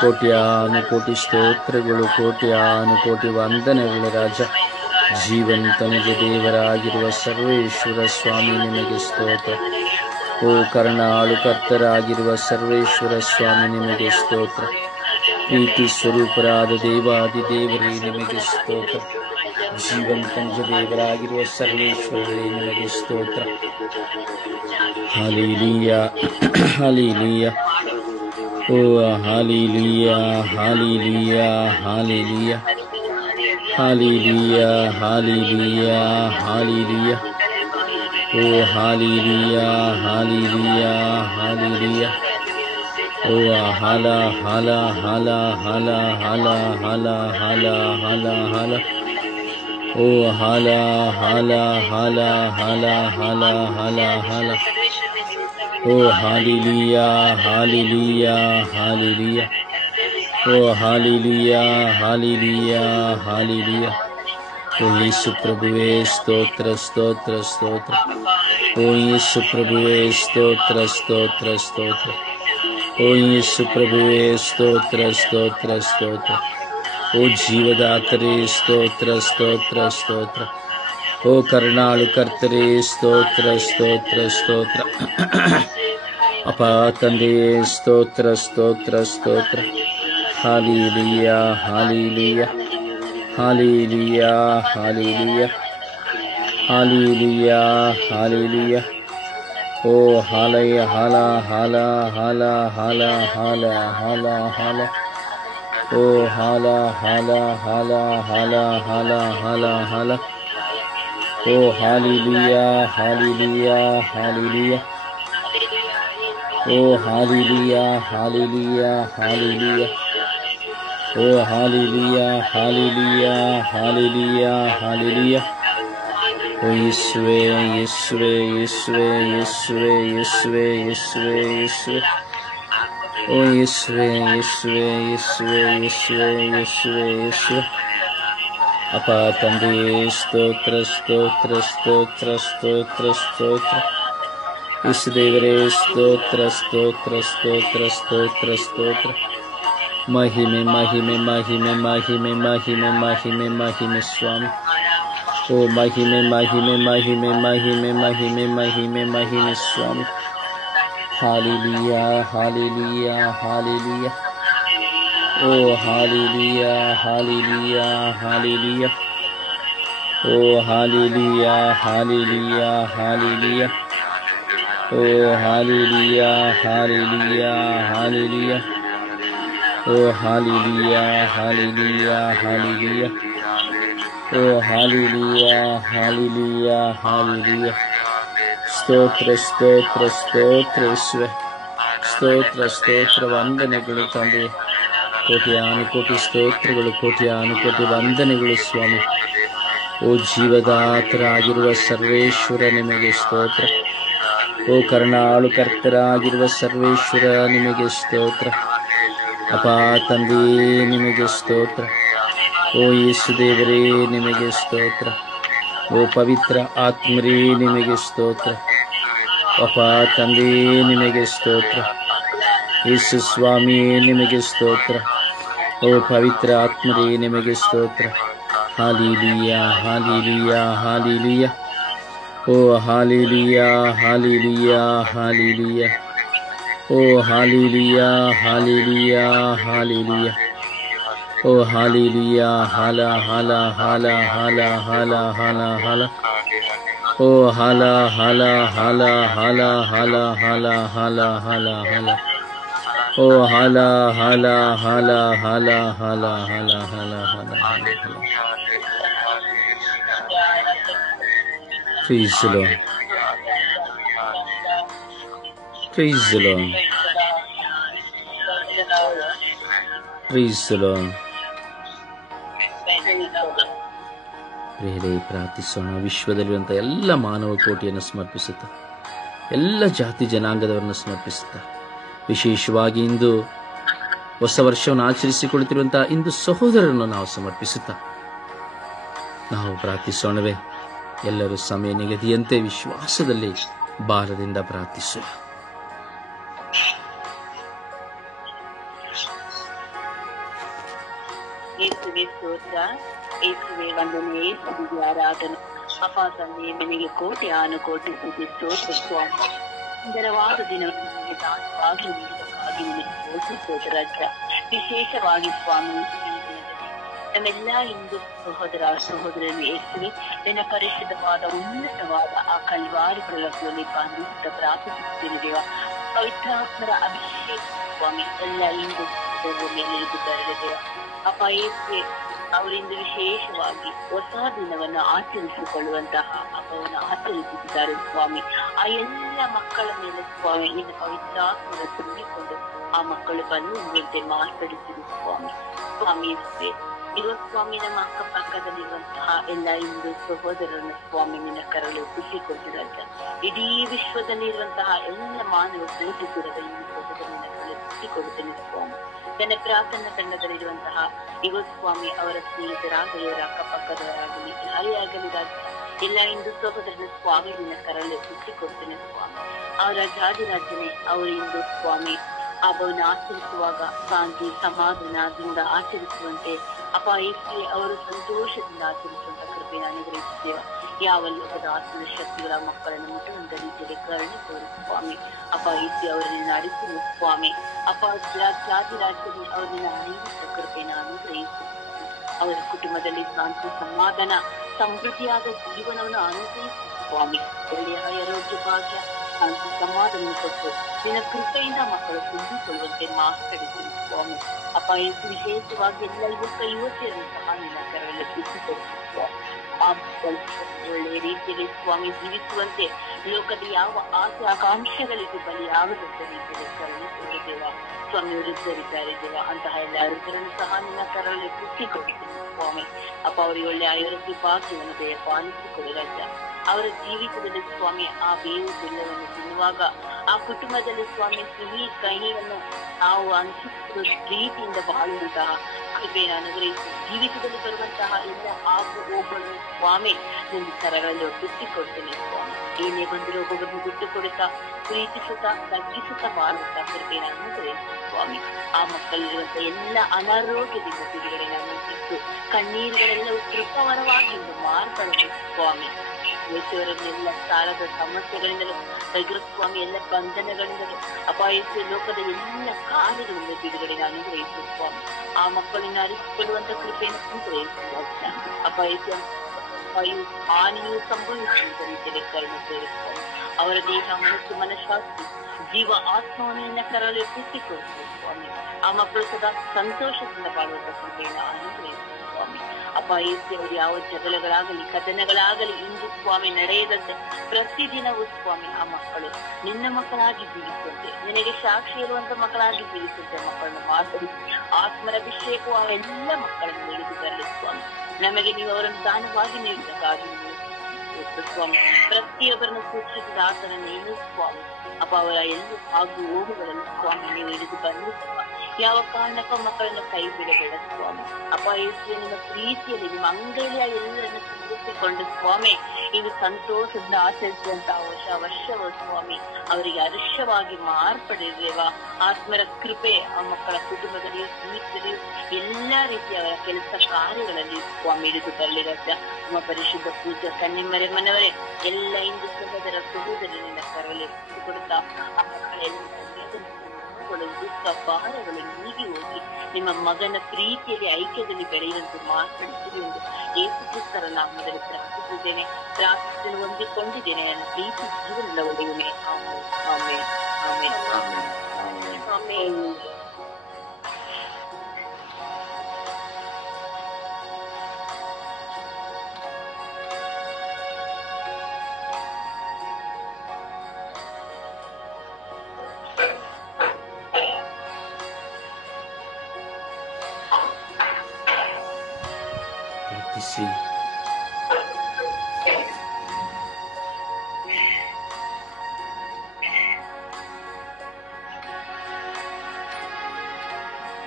ಕೋಟ್ಯಾನುಕೋಟಿ ಸ್ತೋತ್ರಗಳು, ಕೋಟ್ಯಾನುಕೋಟಿ ವಂದನೆಗಳು ರಾಜ. ಜೀವಂತ ನಿಜ ದೇವರಾಗಿರುವ ಸರ್ವೇಶ್ವರ ಸ್ವಾಮಿ ನಿಮಗೆ ಸ್ತೋತ್ರ. ಓ ಕರುಣಾಳು ಕರ್ತರಾಗಿರುವ ಸರ್ವೇಶ್ವರ ಸ್ವಾಮಿ ನಿಮಗೆ ಸ್ತೋತ್ರ. ಪ್ರೀತಿ ಸ್ವರೂಪರಾದ ದೇವಾದಿ ದೇವರೇ ನಿಮಗೆ ಸ್ತೋತ್ರ. ಜೀವಂತ ನಿಜ ದೇವರಾಗಿರುವ ಸರ್ವೇಶ್ವರರೇ ನಿಮಗೆ ಸ್ತೋತ್ರ. ಹಾಲೆಲೂಯಾ, ಹಾಲೆಲೂಯಾ. ಓ ಹಾಲೆಲೂಯಾ, ಹಾಲೆಲೂಯಾ, ಹಾಲೆಲೂಯಾ. ಹಾಲೆಲೂಯಾ, ಹಾಲೆಲೂಯಾ, ಹಾಲೆಲೂಯಾ. ಓ ಹಾಲೆಲೂಯಾ, ಹಾಲೆಲೂಯಾ, ಹಾಲೆಲೂಯಾ. ಓ ಹಾಲ ಹಾಲ ಹಾಲ ಹಾಲ ಹಾಲ ಹಾಲ ಹಾಲ ಹಾಲ ಹಾಲ. ಓ ಹಾಲ ಹಾಲ ಹಾಲ ಹಾಲ ಹಾಲ ಹಾಲ ಹಾಲ. ಓ ಹಾಲೆಲೂಯಾ, ಹಾಲೆಲೂಯಾ, ಹಾಲೆಲೂಯಾ. ಓ ಹಾಲೆಲೂಯಾ, ಹಾಲೆಲೂಯಾ, ಹಾಲೆಲೂಯಾ. ಓ ಯೇಸು ಪ್ರಭುವೇ ಸ್ತೋತ್ರ, ಸ್ತೋತ್ರ, ಸ್ತೋತ್ರ. ಓ ಯೇಸು ಪ್ರಭುವೇ ಸ್ತೋತ್ರ, ಸ್ತೋತ್ರ, ಸ್ತೋತ್ರ. ಓ ಯೇಸು ಪ್ರಭುವೇ ಸ್ತೋತ್ರ, ಸ್ತೋತ್ರ, ಸ್ತೋತ್ರ. ಓ ಜೀವದಾತರೇ ಸ್ತೋತ್ರ, ಸ್ತೋತ್ರ, ಸ್ತೋತ್ರ. ಓ ಕರುಣಾಳು ಕರ್ತರೇ ಸ್ತೋತ್ರ, ಸ್ತೋತ್ರ, ಸ್ತೋತ್ರ. ಅಪ ತಂದೆಯೇ ಸ್ತೋತ್ರ, ಸ್ತೋತ್ರ, ಸ್ತೋತ್ರ. ಹಾಲೆಲೂಯಾ, ಹಾಲೆಲೂಯಾ, ಹಾಲೆಲೂಯಾ, ಹಾಲೆಲೂಯಾ, ಹಾಲೆಲೂಯಾ, ಹಾಲೆಲೂಯಾ. ಓ ಹಾಲಯ ಹಾಲ ಹಾಲ ಹಾಲ ಹಾಲ ಹಾಲ ಹಾಲ ಹಾಲ. ಓ ಹಾಲ ಹಾಲ ಹಾಲ ಹಾಲ ಹಾಲ ಹಾಲ ಹಾಲ. ಓ ಹಾಲೆಲೂಯಾ, ಹಾಲೆಲೂಯಾ, ಹಾಲೆಲೂಯಾ. ಓ ಹಾಲೆಲೂಯಾ, ಹಾಲೆಲೂಯಾ, ಹಾಲೆಲೂಯಾ. ಓ ಹಾಲೆಲೂಯಾ, ಹಾಲೆಲೂಯಾ, ಹಾಲೆಲೂಯಾ, ಹಾಲೆಲೂಯಾ. ಓ ಯೇಸುವೇ, ಯೇಸುವೇ, ಯೇಸುವೇ, ಯೇಸುವೇ, ಯೇಸುವೇ, ಯೇಸುವೇ, ಯೇಸುವೇ. ಓ ಯೇಸುವೇ, ಯೇಸುವೇ, ಯೇಸುವೇ, ಯೇಸುವೇ, ಯೇಸುವೇ, ಯೇಸುವೇ. ಅಪ ತಂದೆಯೇ ಸ್ತೋತ್ರ, ಸ್ತೋತ್ರ, ಸ್ತೋತ್ರ, ಸ್ತೋತ್ರ, ಸ್ತೋತ್ರ. ಯೇಸು ದೇವರೇ ಸ್ತೋತ್ರ, ಸ್ತೋತ್ರ, ಸ್ತೋತ್ರ, ಸ್ತೋತ್ರ, ಸ್ತೋತ್ರ. ಮಹಿಮೆ, ಮಹಿಮೆ, ಮಹಿಮೆ, ಮಹಿಮೆ, ಮಹಿಮೆ, ಮಹಿಮೆ, ಮಹಿಮೆ ಸ್ವಾಮಿ. ಓ ಮಹಿಮೆ, ಮಹಿಮೆ, ಮಹಿಮೆ, ಮಹಿಮೆ, ಮಹಿಮೆ, ಮಹಿಮೆ, ಮಹಿಮೆ ಸ್ವಾಮಿ. ಹಾಲೆಲೂಯಾ, ಹಾಲೆಲೂಯಾ, ಹಾಲೆಲೂಯಾ. ಓ ಹಾಲೆಲೂಯಾ, ಹಾಲೆಲೂಯಾ, ಹಾಲೆಲೂಯಾ. ಓ ಹಾಲೆಲೂಯಾ, ಹಾಲೆಲೂಯಾ, ಹಾಲೆಲೂಯಾ. ಓ ಹಾಲೆಲೂಯಾ, ಹಾಲೆಲೂಯಾ, ಹಾಲೆಲೂಯಾ. ಓ ಹಾಲೆಲೂಯಾ, ಹಾಲೆಲೂಯಾ, ಹಾಲೆಲೂಯಾ. ಓ ಹಾಲೆಲೂಯಾ, ಹಾಲೆಲೂಯಾ, ಹಾಲೆಲೂಯಾ. ಸ್ತೋತ್ರ, ಸ್ತೋತ್ರ, ಸ್ತೋತ್ರ ಯೇಸುವೆ. ಸ್ತೋತ್ರ, ಸ್ತೋತ್ರ, ವಂದನೆಗಳು ತಂದೆ. ಕೋಟಿ ಸ್ತೋತ್ರಗಳು, ಕೋಟಿ ವಂದನೆಗಳು ಸ್ವಾಮಿ. ಓ ಜೀವದಾತರಾಗಿರುವ ಸರ್ವೇಶ್ವರ ನಿಮಗೆ ಸ್ತೋತ್ರ. ಓ ಕರುಣಾಳು ಕರ್ತರಾಗಿರುವ ಸರ್ವೇಶ್ವರ ನಿಮಗೆ ಸ್ತೋತ್ರ. ಅಪಾ ತಂದೆಯೇ ನಿಮಗೆ ಸ್ತೋತ್ರ. ಓ ಯೇಸುದೇವರೇ ನಿಮಗೆ ಸ್ತೋತ್ರ. ಓ ಪವಿತ್ರ ಆತ್ಮರೇ ನಿಮಗೆ ಸ್ತೋತ್ರ. ಅಪಾ ತಂದೆಯೇ ನಿಮಗೆ ಸ್ತೋತ್ರ. ಯೇಸು ಸ್ವಾಮಿಯೇ ನಿಮಗೆ ಸ್ತೋತ್ರ. ಓ ಪವಿತ್ರ ಆತ್ಮರೇ ನಿಮಗೆ ಸ್ತೋತ್ರ. ಹಾಲೆಲೂಯಾ, ಹಾಲೆಲೂಯಾ, ಹಾಲೆಲೂಯಾ. ಓ ಹಾಲೆಲೂಯಾ, ಹಾಲೆಲೂಯಾ, ಹಾಲೆಲೂಯಾ. ಓ ಹಾಲೆಲೂಯಾ, ಹಾಲೆಲೂಯಾ, ಹಾಲೆಲೂಯಾ. ಓ ಹಾಲೆಲೂಯಾ, ಹಾಲ ಹಾಲ ಹಾಲ ಹಾಲ ಹಾಲ ಹಾಲ ಹಾಲ. ಓ ಹಾಲ ಹಾಲ ಹಾಲ ಹಾಲ ಹಾಲ ಹಾಲ ಹಾಲ ಹಾಲ ಹಾಲ. ಓ ಹಾಲ ಹಾಲ ಹಾಲ ಹಾಲ ಹಾಲ ಹಾಲ ಹಾಲ ಹಾಲ ಹಾಲ. Praise the Lord. Praise the Lord. Praise the Lord. ಪ್ರಿಯರೇ, ಪ್ರಾರ್ಥಿಸೋಣ. ವಿಶ್ವದಲ್ಲಿರುವಂಥ ಎಲ್ಲ ಮಾನವ ಕೋಟಿಯನ್ನು ಸಮರ್ಪಿಸುತ್ತಾ, ಎಲ್ಲ ಜಾತಿ ಜನಾಂಗದವರನ್ನು ಸಮರ್ಪಿಸುತ್ತಾ, ವಿಶೇಷವಾಗಿ ಇಂದು ಹೊಸ ವರ್ಷವನ್ನು ಆಚರಿಸಿಕೊಳ್ಳುತ್ತಿರುವಂತಹ ಇಂದು ಸಹೋದರರನ್ನು ನಾವು ಸಮರ್ಪಿಸುತ್ತಾ ನಾವು ಪ್ರಾರ್ಥಿಸೋಣವೇ. ಎಲ್ಲರೂ ಸಮಯ ನಿಗದಿಯಂತೆ ವಿಶ್ವಾಸದಲ್ಲಿ ಭಾರದಿಂದ ಪ್ರಾರ್ಥಿಸುವ. ಯೇಸುವೆ ಸ್ತೋತ್ರ, ಯೇಸುವೆ ವಂದನೆ, ಯೇಸುವಿಗೆ ಆರಾಧನೆ. ಅಪ್ಪ ತಂದೆ, ನಿನಗೆ ಕೋಟಿ ಸ್ತೋತ್ರ ಸ್ವಾಮಿ. ಸುಂದರವಾದ ದಿನವನ್ನು ನಿಮಗೆ ದಾಸವಾಗಿ ನೀಡುವುದಕ್ಕಾಗಿ ನಿನಗೆ ಸ್ತೋತ್ರ ರಾಜ. ವಿಶೇಷವಾಗಿ ಸ್ವಾಮಿ, ನಮ್ಮೆಲ್ಲ ಹಿಂದೂ ಸಹೋದರ ಸಹೋದರರು ಯೇಸುವೆ ನಿನ್ನ ಪರಿಶುದ್ಧವಾದ ಉನ್ನತವಾದ ಆ ಕಲ್ವಾರಿ ಪ್ರಲಭದಲ್ಲಿ ಬಂಧಿಸಿದ ಪ್ರಾರ್ಥಿಸುತ್ತೇನೆ ದೇವ. ಪವಿತ್ರಾತ್ಮರ ಅಭಿಷೇಕ ಸ್ವಾಮಿ ಎಲ್ಲ ಹಿಂದೂ ಸಹೋದರರಿದ್ದಾರೆ ದೇವ. ಅಪ್ಪ ಯೇಸುವೆ, ಅವರಿಂದ ವಿಶೇಷವಾಗಿ ಹೊಸ ದಿನವನ್ನು ಆಚರಿಸಿಕೊಳ್ಳುವಂತಹ ಹಬ್ಬವನ್ನು ಆಚರಿಸುತ್ತಿದ್ದಾರೆ ಸ್ವಾಮಿ. ಆ ಎಲ್ಲ ಮಕ್ಕಳ ಮೇಲೆ ಸ್ವಾಮಿ ನಿನ್ನ ಪವಿತ್ರಾತ್ಮರ ತುಂಬಿಕೊಂಡು ಆ ಮಕ್ಕಳು ಬಂದು ಮಾರ್ಪಡಿಸಿರು ಸ್ವಾಮಿ. ಸ್ವಾಮಿ ಸ್ವಾಮಿ, ನಮ್ಮ ಅಕ್ಕಪಕ್ಕದಲ್ಲಿರುವಂತಹ ಎಲ್ಲ ಹಿಂದೂ ಸಹೋದರರನ್ನು ಸ್ವಾಮಿ ನಿನ್ನ ಕರಳು ಖುಷಿ ಕೊಟ್ಟಿರಲ್ಲ. ಇಡೀ ವಿಶ್ವದಲ್ಲಿರುವಂತಹ ಎಲ್ಲ ಮಾನವ ಕೋಟಿ ಕೂಡ ಹಿಂದೂ ಸಹೋದರನ ಕರಳು ಖುಷಿ ಕೊಡುತ್ತೇನೆ ಸ್ವಾಮಿ. ನನ್ನ ಪ್ರಾರ್ಥನಾ ತಂಡದಲ್ಲಿರುವಂತಹ ಸ್ವಾಮಿ ಅವರ ಸ್ನೇಹಿತರಾಗಲಿ, ಅವರ ಅಕ್ಕಪಕ್ಕದವರಾಗಲಿ, ಯಾರೇ ಆಗಲಿ ರಾಜ್ಯ ಎಲ್ಲ ಹಿಂದೂ ಸಹೋದರನ ಸ್ವಾಮಿ ನಿನ್ನ ಕರಳು ಖುಷಿ ಕೊಡ್ತೇನೆ ಸ್ವಾಮಿ. ಅವರ ರಾಜನೇ ಅವರಿಂದು ಸ್ವಾಮಿ ಹಬ್ಬವನ್ನು ಆಚರಿಸುವಾಗ ಶಾಂತಿ ಸಮಾಧಾನದಿಂದ ಆಚರಿಸುವಂತೆ ಅಪಾಯಕ್ಕೆ ಅವರು ಸಂತೋಷದಿಂದ ಆಚರಿಸುವಂತ ಕೃಪೆಯನ್ನು ಅನುಗ್ರಹಿಸುತ್ತೇವೆ. ಯಾವ ಲೋಕದ ಆತ್ಮ ಶಕ್ತಿಗಳ ಮಕ್ಕಳನ್ನು ಮುಟ್ಟುವಂತ ರೀತಿಯಲ್ಲಿ ಕರುಣೆ ತೋರು ಸ್ವಾಮಿ. ಅಪಾಯಕ್ಕೆ ಅವರನ್ನು ನಡೆಸುವ ಸ್ವಾಮಿ. ಜಾತಿ ರಾಜ್ಯದಲ್ಲಿ ಅವರನ್ನ ಅನೇಕ ಕೃಪೆಯನ್ನು ಅನುಗ್ರಹಿಸುತ್ತಾರೆ. ಅವರ ಕುಟುಂಬದಲ್ಲಿ ಶಾಂತಿ ಸಮಾಧಾನ ಸಮೃದ್ಧಿಯಾದ ಜೀವನವನ್ನು ಅನುಗ್ರಹಿಸುವ ಸ್ವಾಮಿ. ಒಳ್ಳೆಯ ಆರೋಗ್ಯ ಭಾಗ್ಯ ಶಾಂತಿ ಸಮಾಧಾನ ಕೊಟ್ಟು ನಿನ್ನ ಕೃಪೆಯಿಂದ ಮಕ್ಕಳು ತುಂಬಿಕೊಳ್ಳುವಂತೆ ಮಾತನಾಡಿಸಿ ಸ್ವಾಮಿ. ಅಪಾಯಕ್ಕೆ ವಿಶೇಷವಾಗಿ ಎಲ್ಲ ಯುವತಿಯರು ಸಹ ನಿನ್ನ ಕರಗಳಲ್ಲಿ ತಿಳಿಸಿಕೊಡುವ ಒಳ್ಳೆಯ ರೀತಿಯಲ್ಲಿ ಸ್ವಾಮಿ ಜೀವಿಸುವಂತೆ ಲೋಕದ ಯಾವ ಆಸೆ ಆಕಾಂಕ್ಷೆಗಳಿಗೂ ಬಲಿಯಾಗದಂತ ರೀತಿಯಲ್ಲಿ ಕರುಣೆ ಕೊಟ್ಟಿದ್ದೇವ ಸ್ವಾಮಿ. ವೃದ್ಧರಿದ್ದಾರೆ ದೇವ, ಅಂತಹ ಎಲ್ಲ ವೃದ್ಧರನ್ನು ಸಹ ನಿನ್ನ ಕರಗಳಲ್ಲಿ ತಿಳಿಸಿಕೊಟ್ಟಿದ್ದೇವೆ ಸ್ವಾಮಿ. ಅಪ್ಪ ಅವರಿಗೆ ಒಳ್ಳೆ ಆರೋಗ್ಯ ಭಾಗ್ಯವನ್ನು ಪಾಲಿಸಿಕೊಡಿ ರಾಜ. ಅವರ ಜೀವಿತದಲ್ಲಿ ಸ್ವಾಮಿ ಆ ಬೇವು ಬೆಲ್ಲವನ್ನು ತಿನ್ನುವಾಗ ಆ ಕುಟುಂಬದಲ್ಲಿ ಸ್ವಾಮಿ ಸಿಹಿ ಕಹಿಯನ್ನು ನಾವು ಹಂಚಿಕೊಳ್ಳುವ ಪ್ರೀತಿಯಿಂದ ಬಾಳುವಂತಹ ಕೃಪೆಯನ್ನು ಅನುಗ್ರಹಿಸಿ ಜೀವಿತದಲ್ಲಿ ಬರುವಂತಹ ಎಲ್ಲ ಆಗು ಹೋಗಲು ಸ್ವಾಮಿ ನಿಮ್ಮ ಕರಗಳಲ್ಲಿ ಒಪ್ಪಿಸಿಕೊಡ್ತೇನೆ ಸ್ವಾಮಿ. ಏನೇ ಬಂದರೂ ಒಬ್ಬೊಬ್ಬರನ್ನು ಬಿಟ್ಟು ಕೊಡುತ್ತಾ ಪ್ರೀತಿಸುತ್ತಾ ತಗ್ಗಿಸುತ್ತಾ ಬಾಳುತ್ತಾ ಕೃಪೆಯನ್ನು ಅನುಗ್ರಹಿಸಿ ಸ್ವಾಮಿ. ಆ ಮಕ್ಕಳಿರುವಂತ ಎಲ್ಲ ಅನಾರೋಗ್ಯದಿಂದ ಬಿಡುಗಡೆಯನ್ನು ಸಿಕ್ಕು ಕಣ್ಣೀರುಗಳೆಲ್ಲವೂ ಕೃಪವರವಾಗಿ ಮಾರ್ಪಡಬೇಕು ಸ್ವಾಮಿ. ಯೇಸುವರನ್ನೆಲ್ಲ ಸಾಲದ ಸಮಸ್ಯೆಗಳಿಂದಲೂ ಸ್ವಾಮಿ ಎಲ್ಲ ಬಂಧನಗಳಿಂದಲೂ ಅಪಾಯಸ್ಯ ಲೋಕದ ಎಲ್ಲ ಕಾರ್ಯಗಳಿಂದ ಬಿಡುಗಡೆಯನ್ನು ಅನುಗ್ರಹಿಸುವ ಸ್ವಾಮಿ. ಆ ಮಕ್ಕಳನ್ನು ಅರಿಸಿಕೊಳ್ಳುವಂತ ಕೃಪೆಯನ್ನು ಅನುಗ್ರಹಿಸುವ ಅಪಾಯಸ್ಯ ಹಾನಿಯು ಸಂಭವಿಸುವಂತ ರೀತಿಯಲ್ಲಿ ಕರುಣೆ ತೋರಿಸುವ ಅವರ ದೇಹ ಮನಸ್ಸು ಮನಃಶಾಸ್ತಿ ಜೀವ ಆತ್ಮವನ್ನು ಕರಳು ಎತ್ತಿಸಿಕೊಡುವ ಸ್ವಾಮಿ. ಆ ಮಕ್ಕಳು ಸದಾ ಸಂತೋಷದಿಂದ ಬಾಳುವಂತ ಕೃಪೆಯನ್ನು ಅನುಗ್ರಹಿಸುವ ಸ್ವಾಮಿ. ಅಪಾಯಸ್ಯವರು ಯಾವ ಜಗಳಗಳಾಗಲಿ ಕದನಗಳಾಗಲಿ ಇಂದು ಸ್ವಾಮಿ ನಡೆಯದಂತೆ ಪ್ರತಿದಿನವೂ ಸ್ವಾಮಿ ಆ ಮಕ್ಕಳು ನಿನ್ನ ಮಕ್ಕಳಾಗಿ ಜೀವಿಸುವಂತೆ ನಿನಗೆ ಸಾಕ್ಷಿ ಇರುವಂತ ಮಕ್ಕಳಾಗಿ ಜೀವಿಸುವಂತೆ ಮಕ್ಕಳನ್ನು ಮಾತನಾಡಿ ಆತ್ಮರ ಅಭಿಷೇಕವು ಆ ಎಲ್ಲ ಮಕ್ಕಳನ್ನು ಹಿಡಿದು ಬರಲಿ ಸ್ವಾಮಿ. ನಮಗೆ ನೀವು ಅವರನ್ನು ದಾನವಾಗಿ ನೀಡಿದಕ್ಕಾಗಿ ಸ್ವಾಮಿ. ಪ್ರತಿಯೊಬ್ಬರನ್ನು ಸೂಚಿಸಿದ ಆತನನ್ನು ಏನು ಸ್ವಾಮಿ ಅಪ್ಪ ಅವರ ಎಲ್ಲ ಹಾಗೂ ಹೋಗುಗಳನ್ನು ಸ್ವಾಮಿ ನೀವು ಹಿಡಿದು ಬರಲಿ ಸ್ವಾಮಿ. ಯಾವ ಕಾರಣಕ್ಕೂ ಮಕ್ಕಳನ್ನು ಕೈ ಬಿಡಬೇಡ ಸ್ವಾಮಿ. ಅಪ್ಪ ಯೇಸುವೆ ನಿಮ್ಮ ಪ್ರೀತಿಯಲ್ಲಿ ನಿಮ್ಮ ಅಂಗೈಯ ಎಲ್ಲರನ್ನು ತುಂಬಿಸಿಕೊಂಡು ಸ್ವಾಮಿ ಇದು ಸಂತೋಷದಿಂದ ಆಚರಿಸುವಂತಹ ವರ್ಷವ ಸ್ವಾಮಿ ಅವರಿಗೆ ಹರ್ಷವಾಗಿ ಮಾರ್ಪಡಿದೇವ. ಆತ್ಮರ ಕೃಪೆ ಆ ಮಕ್ಕಳ ಕುಟುಂಬದಲ್ಲಿ ಜೀವಿತದಲ್ಲಿ ಎಲ್ಲಾ ರೀತಿಯ ಅವರ ಕೆಲಸ ಕಾರ್ಯಗಳಲ್ಲಿ ಸ್ವಾಮಿ ಹಿಡಿದು ಬರಲಿರತ್ತ. ನಮ್ಮ ಪರಿಶುದ್ಧ ಪೂಜಾ ಕನ್ನಿಮರೆ ಮನವರೇ ಎಲ್ಲ ಇಂದು ಸಹೋದರನಿಂದ ಕರಲಿ ಕೊಡುತ್ತಾ ಆ ಮಕ್ಕಳೆಲ್ಲ ದುಃಖ ಭಾರಗಳು ನೀಗಿ ಹೋಗಿ ನಿಮ್ಮ ಮಗನ ಪ್ರೀತಿಯಲ್ಲಿ ಐಕ್ಯದಲ್ಲಿ ಬೆಳೆಯುವಂತೆ ಮಾತನಾಡುತ್ತದೆ ಎಂದು ಯೇಸು ಕ್ರಿಸ್ತರ ನಾಮದಲ್ಲಿ ಪ್ರಾರ್ಥಿಸಿದ್ದೇನೆ ಹೊಂದಿಕೊಂಡಿದ್ದೇನೆ. ನನ್ನ ಪ್ರೀತಿ ಜೀವನದ ಒಡೆಯನೆ. Amen amen amen amen.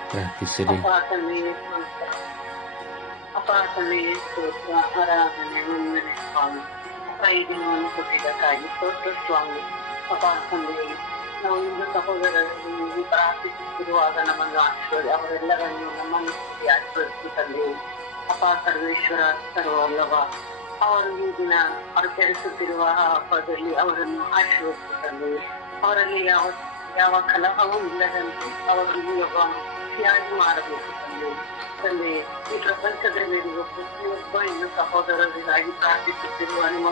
ಪ್ರಾರ್ಥಿಸಿರಿ. ಅಪಾತನೇ ಸ್ತೋತ್ರ ಆರಾಧನೆ ವಂದನೆ ಸ್ವಾಮಿ. ಈ ದಿನವನ್ನು ಕೊಟ್ಟಿದ್ದಕ್ಕಾಗಿ ಸ್ತೋತ್ರ ಸ್ವಾಮಿ. ಅಪಾತನೇ ನಾವು ಇಂದು ಸಹೋದರರನ್ನು ಪ್ರಾರ್ಥಿಸುತ್ತಿರುವಾಗ ನಮ್ಮನ್ನು ಅವರೆಲ್ಲರನ್ನು ನಮ್ಮನ್ನು ಆಶೀರ್ವದಿಸುತ್ತಂದೆ. ಅಪ ಸರ್ವೇಶ್ವರ ಸರ್ವಲ್ಲವ ಅವರು ಈ ದಿನ ಆಚರಿಸುತ್ತಿರುವ ಹಬ್ಬದಲ್ಲಿ ಅವರನ್ನು ಆಶೀರ್ವದಿಸುತ್ತಂದೆ. ಅವರಲ್ಲಿ ಯಾವ ಕಲಹವೂ ಇಲ್ಲದಂತೆ ಅವರಿಗೆ ತ್ಯಾಗ ಮಾಡಬೇಕು ತಂದೆ. ತಂದೆ ಈ ಪ್ರಪಂಚದಲ್ಲಿರುವ ಪ್ರತಿಯೊಬ್ಬ ಇನ್ನು ಸಹೋದರರಿಗಾಗಿ ಪ್ರಾರ್ಥಿಸುತ್ತಿರುವ ನಿಮ್ಮ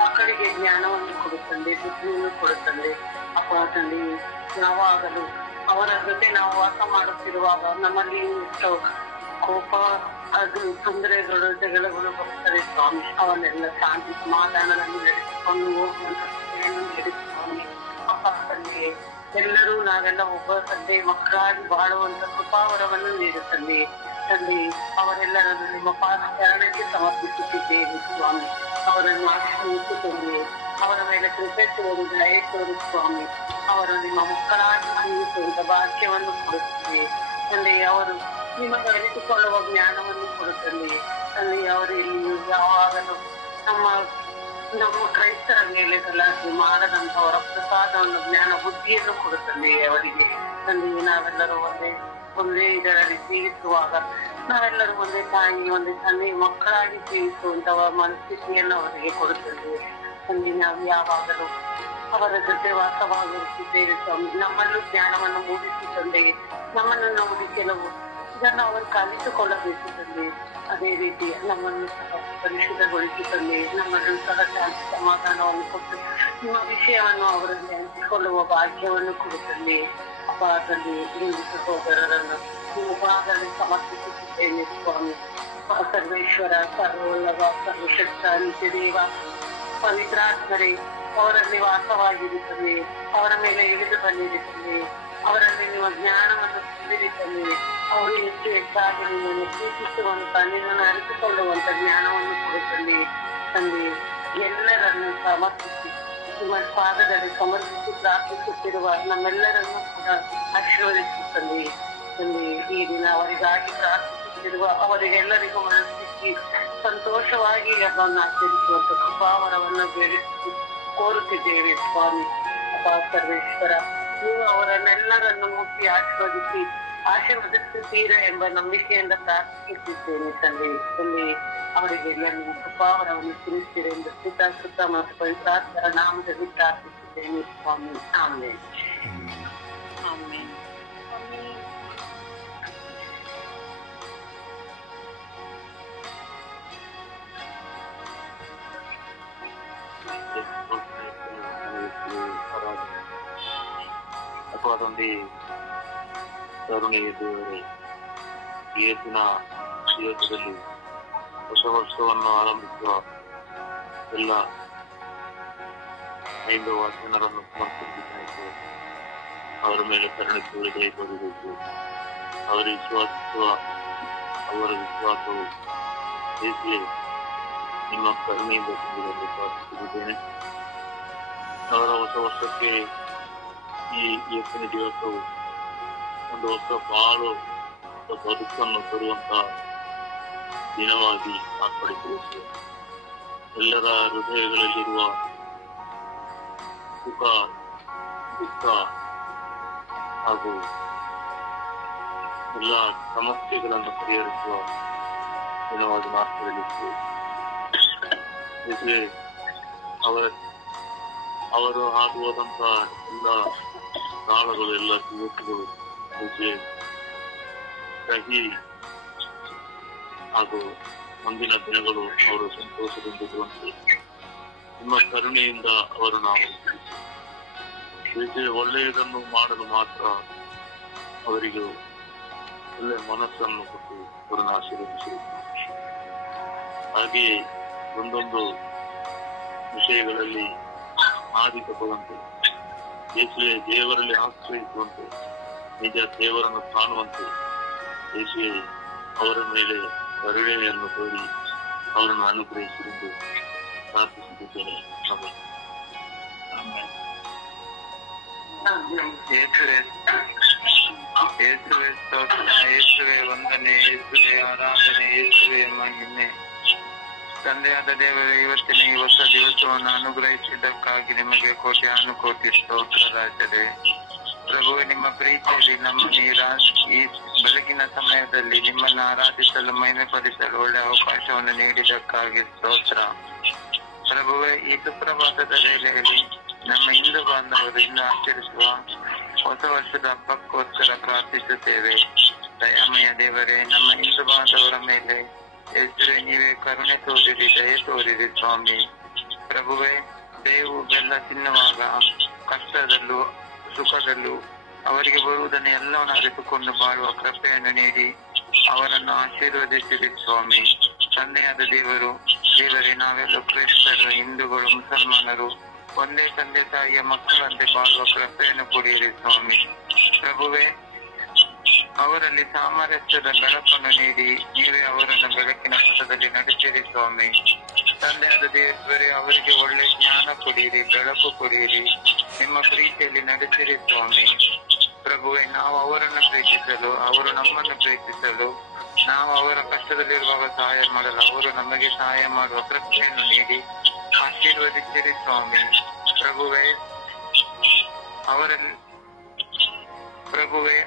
ಮಕ್ಕಳಿಗೆ ಜ್ಞಾನವನ್ನು ಕೊಡುತ್ತಂದೆ, ಬುದ್ಧಿಯನ್ನು ಕೊಡುತ್ತಂದೆ. ಅಪ್ಪ ತಂದೆ ಯಾವಾಗಲೂ ಅವರ ಜೊತೆ ನಾವು ವಾಸ ಮಾಡುತ್ತಿರುವಾಗ ನಮ್ಮಲ್ಲಿ ಎಷ್ಟೋ ಕೋಪ ಅದು ತೊಂದರೆಗಳು ಜಗಳಗಳು ಬರುತ್ತದೆ ಸ್ವಾಮಿ. ಅವನ್ನೆಲ್ಲ ಶಾಂತಿ ಸಮಾಧಾನದಲ್ಲಿ ನಡೆಸಿಕೊಂಡು ಹೋಗುವಂತ ನಡೆಸಿಕೊಂಡು ಅಪ್ಪ ತಂದೆ ಎಲ್ಲರೂ ನಾವೆಲ್ಲ ಒಬ್ಬ ತಂದೆ ಮಕ್ಕಳಾಗಿ ಬಾಳುವಂತ ಕೃಪಾವರವನ್ನು ನೀಡುತ್ತಂದೆ. ತಂದೆ ಅವರೆಲ್ಲರನ್ನು ನಿಮ್ಮ ಪಾದಚರಣಕ್ಕೆ ಸಮರ್ಪಿಸುತ್ತಿದ್ದೇವೆ ಸ್ವಾಮಿ. ಅವರನ್ನು ಆಶೀರ್ವದಿಸುತ್ತಂದೆ. ಅವರ ಮೇಲೆ ಕೃಪೆ ತೋರು ದಯೆ ತೋರು ಸ್ವಾಮಿ. ಅವರು ನಿಮ್ಮ ಮಕ್ಕಳಾಗಿ ಜೀವಿಸುವಂತ ಭಾಗ್ಯವನ್ನು ಕೊಡುತ್ತದೆ ತಂದೆ. ಅವರು ನಿಮಗೆ ಅರಿತುಕೊಳ್ಳುವ ಜ್ಞಾನವನ್ನು ಕೊಡುತ್ತದೆ ತಂದೆ. ಅವರು ಇಲ್ಲಿ ಯಾವಾಗಲೂ ನಮ್ಮ ಕ್ರೈಸ್ತರ ಮೇಲೆ ಗಲಾಟೆ ಮಾಡದಂತವರ ಪ್ರಸಾದವನ್ನು ಜ್ಞಾನ ಬುದ್ಧಿಯನ್ನು ಕೊಡುತ್ತದೆ ಅವರಿಗೆ ತಂದೆ. ನಾವೆಲ್ಲರೂ ಒಂದೇ ಇದರಲ್ಲಿ ಜೀವಿಸುವಾಗ ನಾವೆಲ್ಲರೂ ಒಂದೇ ತಾಯಿ ಒಂದೇ ತಂದೆ ಮಕ್ಕಳಾಗಿ ಜೀವಿಸುವಂತಹ ಮನಸ್ಥಿತಿಯನ್ನು ಅವರಿಗೆ ಕೊಡುತ್ತದೆ ತಂದೆ. ನಾವು ಯಾವಾಗಲೂ ಅವರ ಜೊತೆ ವಾಸವಾಗಿರುತ್ತಿದ್ದೇವೆ ಸ್ವಾಮಿ. ನಮ್ಮಲ್ಲೂ ಜ್ಞಾನವನ್ನು ಮೂಡಿಸಿ ತಂದೆಗೆ ನಮ್ಮನ್ನು ನೋಡಿ ಕೆಲವು ಇದನ್ನು ಅವರು ಕಲಿತುಕೊಳ್ಳಬೇಕು ತಂದೆ. ಅದೇ ರೀತಿ ನಮ್ಮನ್ನು ಸಹ ಪರಿಶುದ್ಧಗೊಳಿಸಿ ತಂದೆ. ನಮ್ಮನ್ನು ಸಹ ಶಾಂತಿ ಸಮಾಧಾನವನ್ನು ಕೊಟ್ಟು ನಿಮ್ಮ ವಿಷಯವನ್ನು ಅವರಲ್ಲಿ ಹಂಚಿಕೊಳ್ಳುವ ಭಾಗ್ಯವನ್ನು ಕೊಡುತ್ತಂದೆ. ಅಪ್ಪ ತಂದೆ ಹಿಂದೂ ಸಹೋದರರನ್ನು ನಿಮ್ಮ ಭಾಗದಲ್ಲಿ ಸಮರ್ಪಿಸುತ್ತಿದ್ದೇನೆ ಸ್ವಾಮಿ. ಸರ್ವೇಶ್ವರ ಸರ್ವೋಲ್ಲಭ ಸರ್ವಶಕ್ತ ನಿತ್ಯ ದೇವ ಪವಿತ್ರಾತ್ಮರೇ ಅವರಲ್ಲಿ ವಾಸವಾಗಿರುತ್ತದೆ. ಅವರ ಮೇಲೆ ಇಳಿದು ಬಂದಿರುತ್ತದೆ. ಅವರಲ್ಲಿ ನಿಮ್ಮ ಜ್ಞಾನವನ್ನು ತುಂಬಿರುತ್ತದೆ. ಅವರು ಹೆಚ್ಚು ಹೆಚ್ಚಾಗಿ ನಿಮ್ಮನ್ನು ಪ್ರೀತಿಸುವಂತ ನಿನ್ನನ್ನು ಅರಿತುಕೊಳ್ಳುವಂತ ಜ್ಞಾನವನ್ನು ಕೊಡುತ್ತದೆ ತಂದೆ. ಎಲ್ಲರನ್ನು ಸಮರ್ಪಿಸಿ ನಿಮ್ಮ ಪಾದದಲ್ಲಿ ಸಮರ್ಪಿಸಿ ಪ್ರಾರ್ಥಿಸುತ್ತಿರುವ ನಮ್ಮೆಲ್ಲರನ್ನು ಕೂಡ ಆಶೀರ್ವದಿಸುತ್ತದೆ ತಂದೆ ಈ ದಿನ ಅವರಿಗಾಗಿ ಪ್ರಾರ್ಥಿಸುತ್ತಿರುವ ಅವರಿಗೆಲ್ಲರಿಗೂ ಮನಸ್ಸಿಕ್ಕಿ ಸಂತೋಷವಾಗಿ ಹಬ್ಬವನ್ನು ಆಚರಿಸುವಂತ ಕೃಪಾವರವನ್ನು ಕೋರುತ್ತಿದ್ದೇವೆ ಸ್ವಾಮಿ. ಅಪ್ಪ ಸರ್ವೇಶ್ವರ, ನೀವು ಅವರನ್ನೆಲ್ಲರನ್ನು ಮುಟ್ಟಿ ಆಶೀರ್ವದಿಸುತ್ತೀರ ಎಂಬ ನಂಬಿಕೆಯಿಂದ ಪ್ರಾರ್ಥಿಸುತ್ತಿದ್ದೇನೆ ತಂದೆ. ಅವರಿಗೆಲ್ಲರಿಗೂ ಕೃಪಾವರವನ್ನು ತಿಳಿಸ್ತೀರ ಎಂದು ಪಿತಾ ಮತ್ತು ಪವಿತ್ರಾತ್ಮರ ನಾಮದಲ್ಲಿ ಪ್ರಾರ್ಥಿಸುತ್ತೇನೆ ಸ್ವಾಮಿ. ಆಮೇಲೆ ಆಮೇಲೆ ಅಥವಾ ಅದೊಂದು ಕರುಣೆಯ ದೇವರೇ, ಯೇಸುವಿನ ಜೀವಿತದಲ್ಲಿ ಹೊಸ ವರ್ಷವನ್ನು ಆರಂಭಿಸುವ ಎಲ್ಲ 5 ಜನರನ್ನು ಸಮರ್ಪಿಸಿದ್ದಾರೆ. ಅವರ ಮೇಲೆ ಕರುಣೆ ತೋರಿ ದಯ ತೋರಬೇಕು. ಅವರ ವಿಶ್ವಾಸವು ಯೇಸುವೇ ನಿಮ್ಮ ಕರುಣೆಯಿಂದ ತುಂಬಿದಂತೆ ಪ್ರಾರ್ಥಿಸುತ್ತಿದ್ದೇನೆ. ಅವರ ಹೊಸ ವರ್ಷಕ್ಕೆ ಈ ಯೇಸುವಿನ ದಿವಸವು ಒಂದು ಹೊಸ ಬಾಳು, ಹೊಸ ಬದುಕನ್ನು ತರುವಂತಹ ದಿನವಾಗಿ ಮಾರ್ಪಡಿಸಬೇಕು. ಎಲ್ಲರ ಹೃದಯಗಳಲ್ಲಿರುವ ಸುಖ, ದುಃಖ ಹಾಗೂ ಎಲ್ಲ ಸಮಸ್ಯೆಗಳನ್ನು ಪರಿಹರಿಸುವ ದಿನವಾಗಿ ಮಾರ್ಪಡಿಸಬೇಕು. ಅವರು ಹಾದು ಹೋದಂತಹ ಎಲ್ಲ ಕಾಲಗಳು, ಎಲ್ಲ ದಿವಸಗಳು ಕಹಿ ಹಾಗೂ ಮುಂದಿನ ದಿನಗಳು ಅವರು ಸಂತೋಷದಿಂದಿರುವಂತೆ ನಿಮ್ಮ ಕರುಣೆಯಿಂದ ಅವರು ನಾವು ಒಳ್ಳೆಯದನ್ನು ಮಾಡಲು ಮಾತ್ರ ಅವರಿಗೆ ಒಳ್ಳೆ ಮನಸ್ಸನ್ನು ಕೊಟ್ಟು ಅವರನ್ನು ಆಶೀರ್ವದಿಸಿರುತ್ತಾರೆ. ಹಾಗೆಯೇ ಒಂದೊಂದು ವಿಷಯಗಳಲ್ಲಿ ಆದಿ ತಪ್ಪುವಂತೆ, ಯೇಸುವೆ ದೇವರಲ್ಲಿ ಆಶ್ರಯಿಸುವಂತೆ, ನಿಜ ದೇವರನ್ನು ಕಾಣುವಂತೆ ಯೇಸುವೆ ಅವರ ಮೇಲೆ ಕರುಣೆಯನ್ನು ತೋರಿ ಅವರನ್ನು ಅನುಗ್ರಹಿಸಿಎಂದು ಪ್ರಾರ್ಥಿಸುತ್ತಿದ್ದೇನೆ. ಯೇಸುವೆ ಸ್ತೋತ್ರ, ಯೇಸುವೆ ವಂದನೆ, ಯೇಸುವೆ ಆರಾಧನೆ, ಯೇಸುವೆ ಮಹಿಮೆ. ತಂದೆಯಾದ ದೇವರು, ಇವತ್ತಿನ ಈ ಹೊಸ ದಿವಸವನ್ನು ಅನುಗ್ರಹಿಸಿದ್ದಕ್ಕಾಗಿ ನಿಮಗೆ ಕೋಟಿ ಸ್ತೋತ್ರ ರಾಜರೇ. ಪ್ರಭುವೆ, ನಿಮ್ಮ ಪ್ರೀತಿಯಲ್ಲಿ ನಮ್ಮನ್ನು ಈ ಬೆಳಗಿನ ಸಮಯದಲ್ಲಿ ನಿಮ್ಮನ್ನು ಆರಾಧಿಸಲು ಮಹಿಮೆ ಪಡಿಸಲು ಒಳ್ಳೆ ಅವಕಾಶವನ್ನು ನೀಡಿದ್ದಕ್ಕಾಗಿ ಸ್ತೋತ್ರ. ಪ್ರಭುವೆ, ಈ ಸುಪ್ರಭಾತದ ವೇಳೆಯಲ್ಲಿ ನಮ್ಮ ಹಿಂದೂ ಬಾಂಧವರು ಇಂದು ಆಚರಿಸುವ ಹೊಸ ವರ್ಷದ ಹಬ್ಬಕ್ಕೋಸ್ಕರ ಪ್ರಾರ್ಥಿಸುತ್ತೇವೆ. ದಯಾಮಯ ದೇವರೇ, ನಮ್ಮ ಹಿಂದೂ ಬಾಂಧವರ ಮೇಲೆ ಯೇಸುವೆ ನೀವೇ ಕರುಣೆ ತೋರಿರಿ, ದಯೆ ತೋರಿರಿ ಸ್ವಾಮಿ. ಪ್ರಭುವೆ, ಬೇವು ಬೆಲ್ಲ ತಿನ್ನುವಾಗ ಕಷ್ಟದಲ್ಲೂ ಸುಖದಲ್ಲೂ ಅವರಿಗೆ ಬರುವುದನ್ನು ಎಲ್ಲವನ್ನು ಅರಿತುಕೊಂಡು ಬಾಳುವ ಕೃಪೆಯನ್ನು ನೀಡಿ ಅವರನ್ನು ಆಶೀರ್ವದಿಸಿರಿ ಸ್ವಾಮಿ. ತಂದೆಯಾದ ದೇವರೇ, ನಾವೆಲ್ಲ ಕ್ರೈಸ್ತರು, ಹಿಂದೂಗಳು, ಮುಸಲ್ಮಾನರು ಒಂದೇ ತಂದೆ ತಾಯಿಯ ಮಕ್ಕಳಂತೆ ಬಾಳುವ ಕೃಪೆಯನ್ನು ಕೊಡಿರಿ ಸ್ವಾಮಿ. ಪ್ರಭುವೆ, ಅವರಲ್ಲಿ ಸಾಮರಸ್ಯದ ಬೆಳಕನ್ನು ನೀಡಿ ನೀವೇ ಅವರನ್ನು ಬೆಳಕಿನ ಪಥದಲ್ಲಿ ನಡೆಸಿರಿ ಸ್ವಾಮಿ. ತಂದೆಯಾದ ದೇವರೇ, ಅವರಿಗೆ ಒಳ್ಳೆ ಜ್ಞಾನ ಕೊಡಿರಿ, ಬೆಳಕು ಕೊಡಿರಿ, ನಿಮ್ಮ ಪ್ರೀತಿಯಲ್ಲಿ ನಡೆಸಿರಿ ಸ್ವಾಮಿ. ಪ್ರಭುವೆ, ನಾವು ಅವರನ್ನು ಪ್ರೀತಿಸಲು, ಅವರು ನಮ್ಮನ್ನು ಪ್ರೀತಿಸಲು, ನಾವು ಅವರ ಕಷ್ಟದಲ್ಲಿರುವಾಗ ಸಹಾಯ ಮಾಡಲು ಅವರು ನಮಗೆ ಸಹಾಯ ಮಾಡುವ ಕೃಪೆಯನ್ನು ನೀಡಿ ಆಶೀರ್ವದಿಸಿರಿ ಸ್ವಾಮಿ.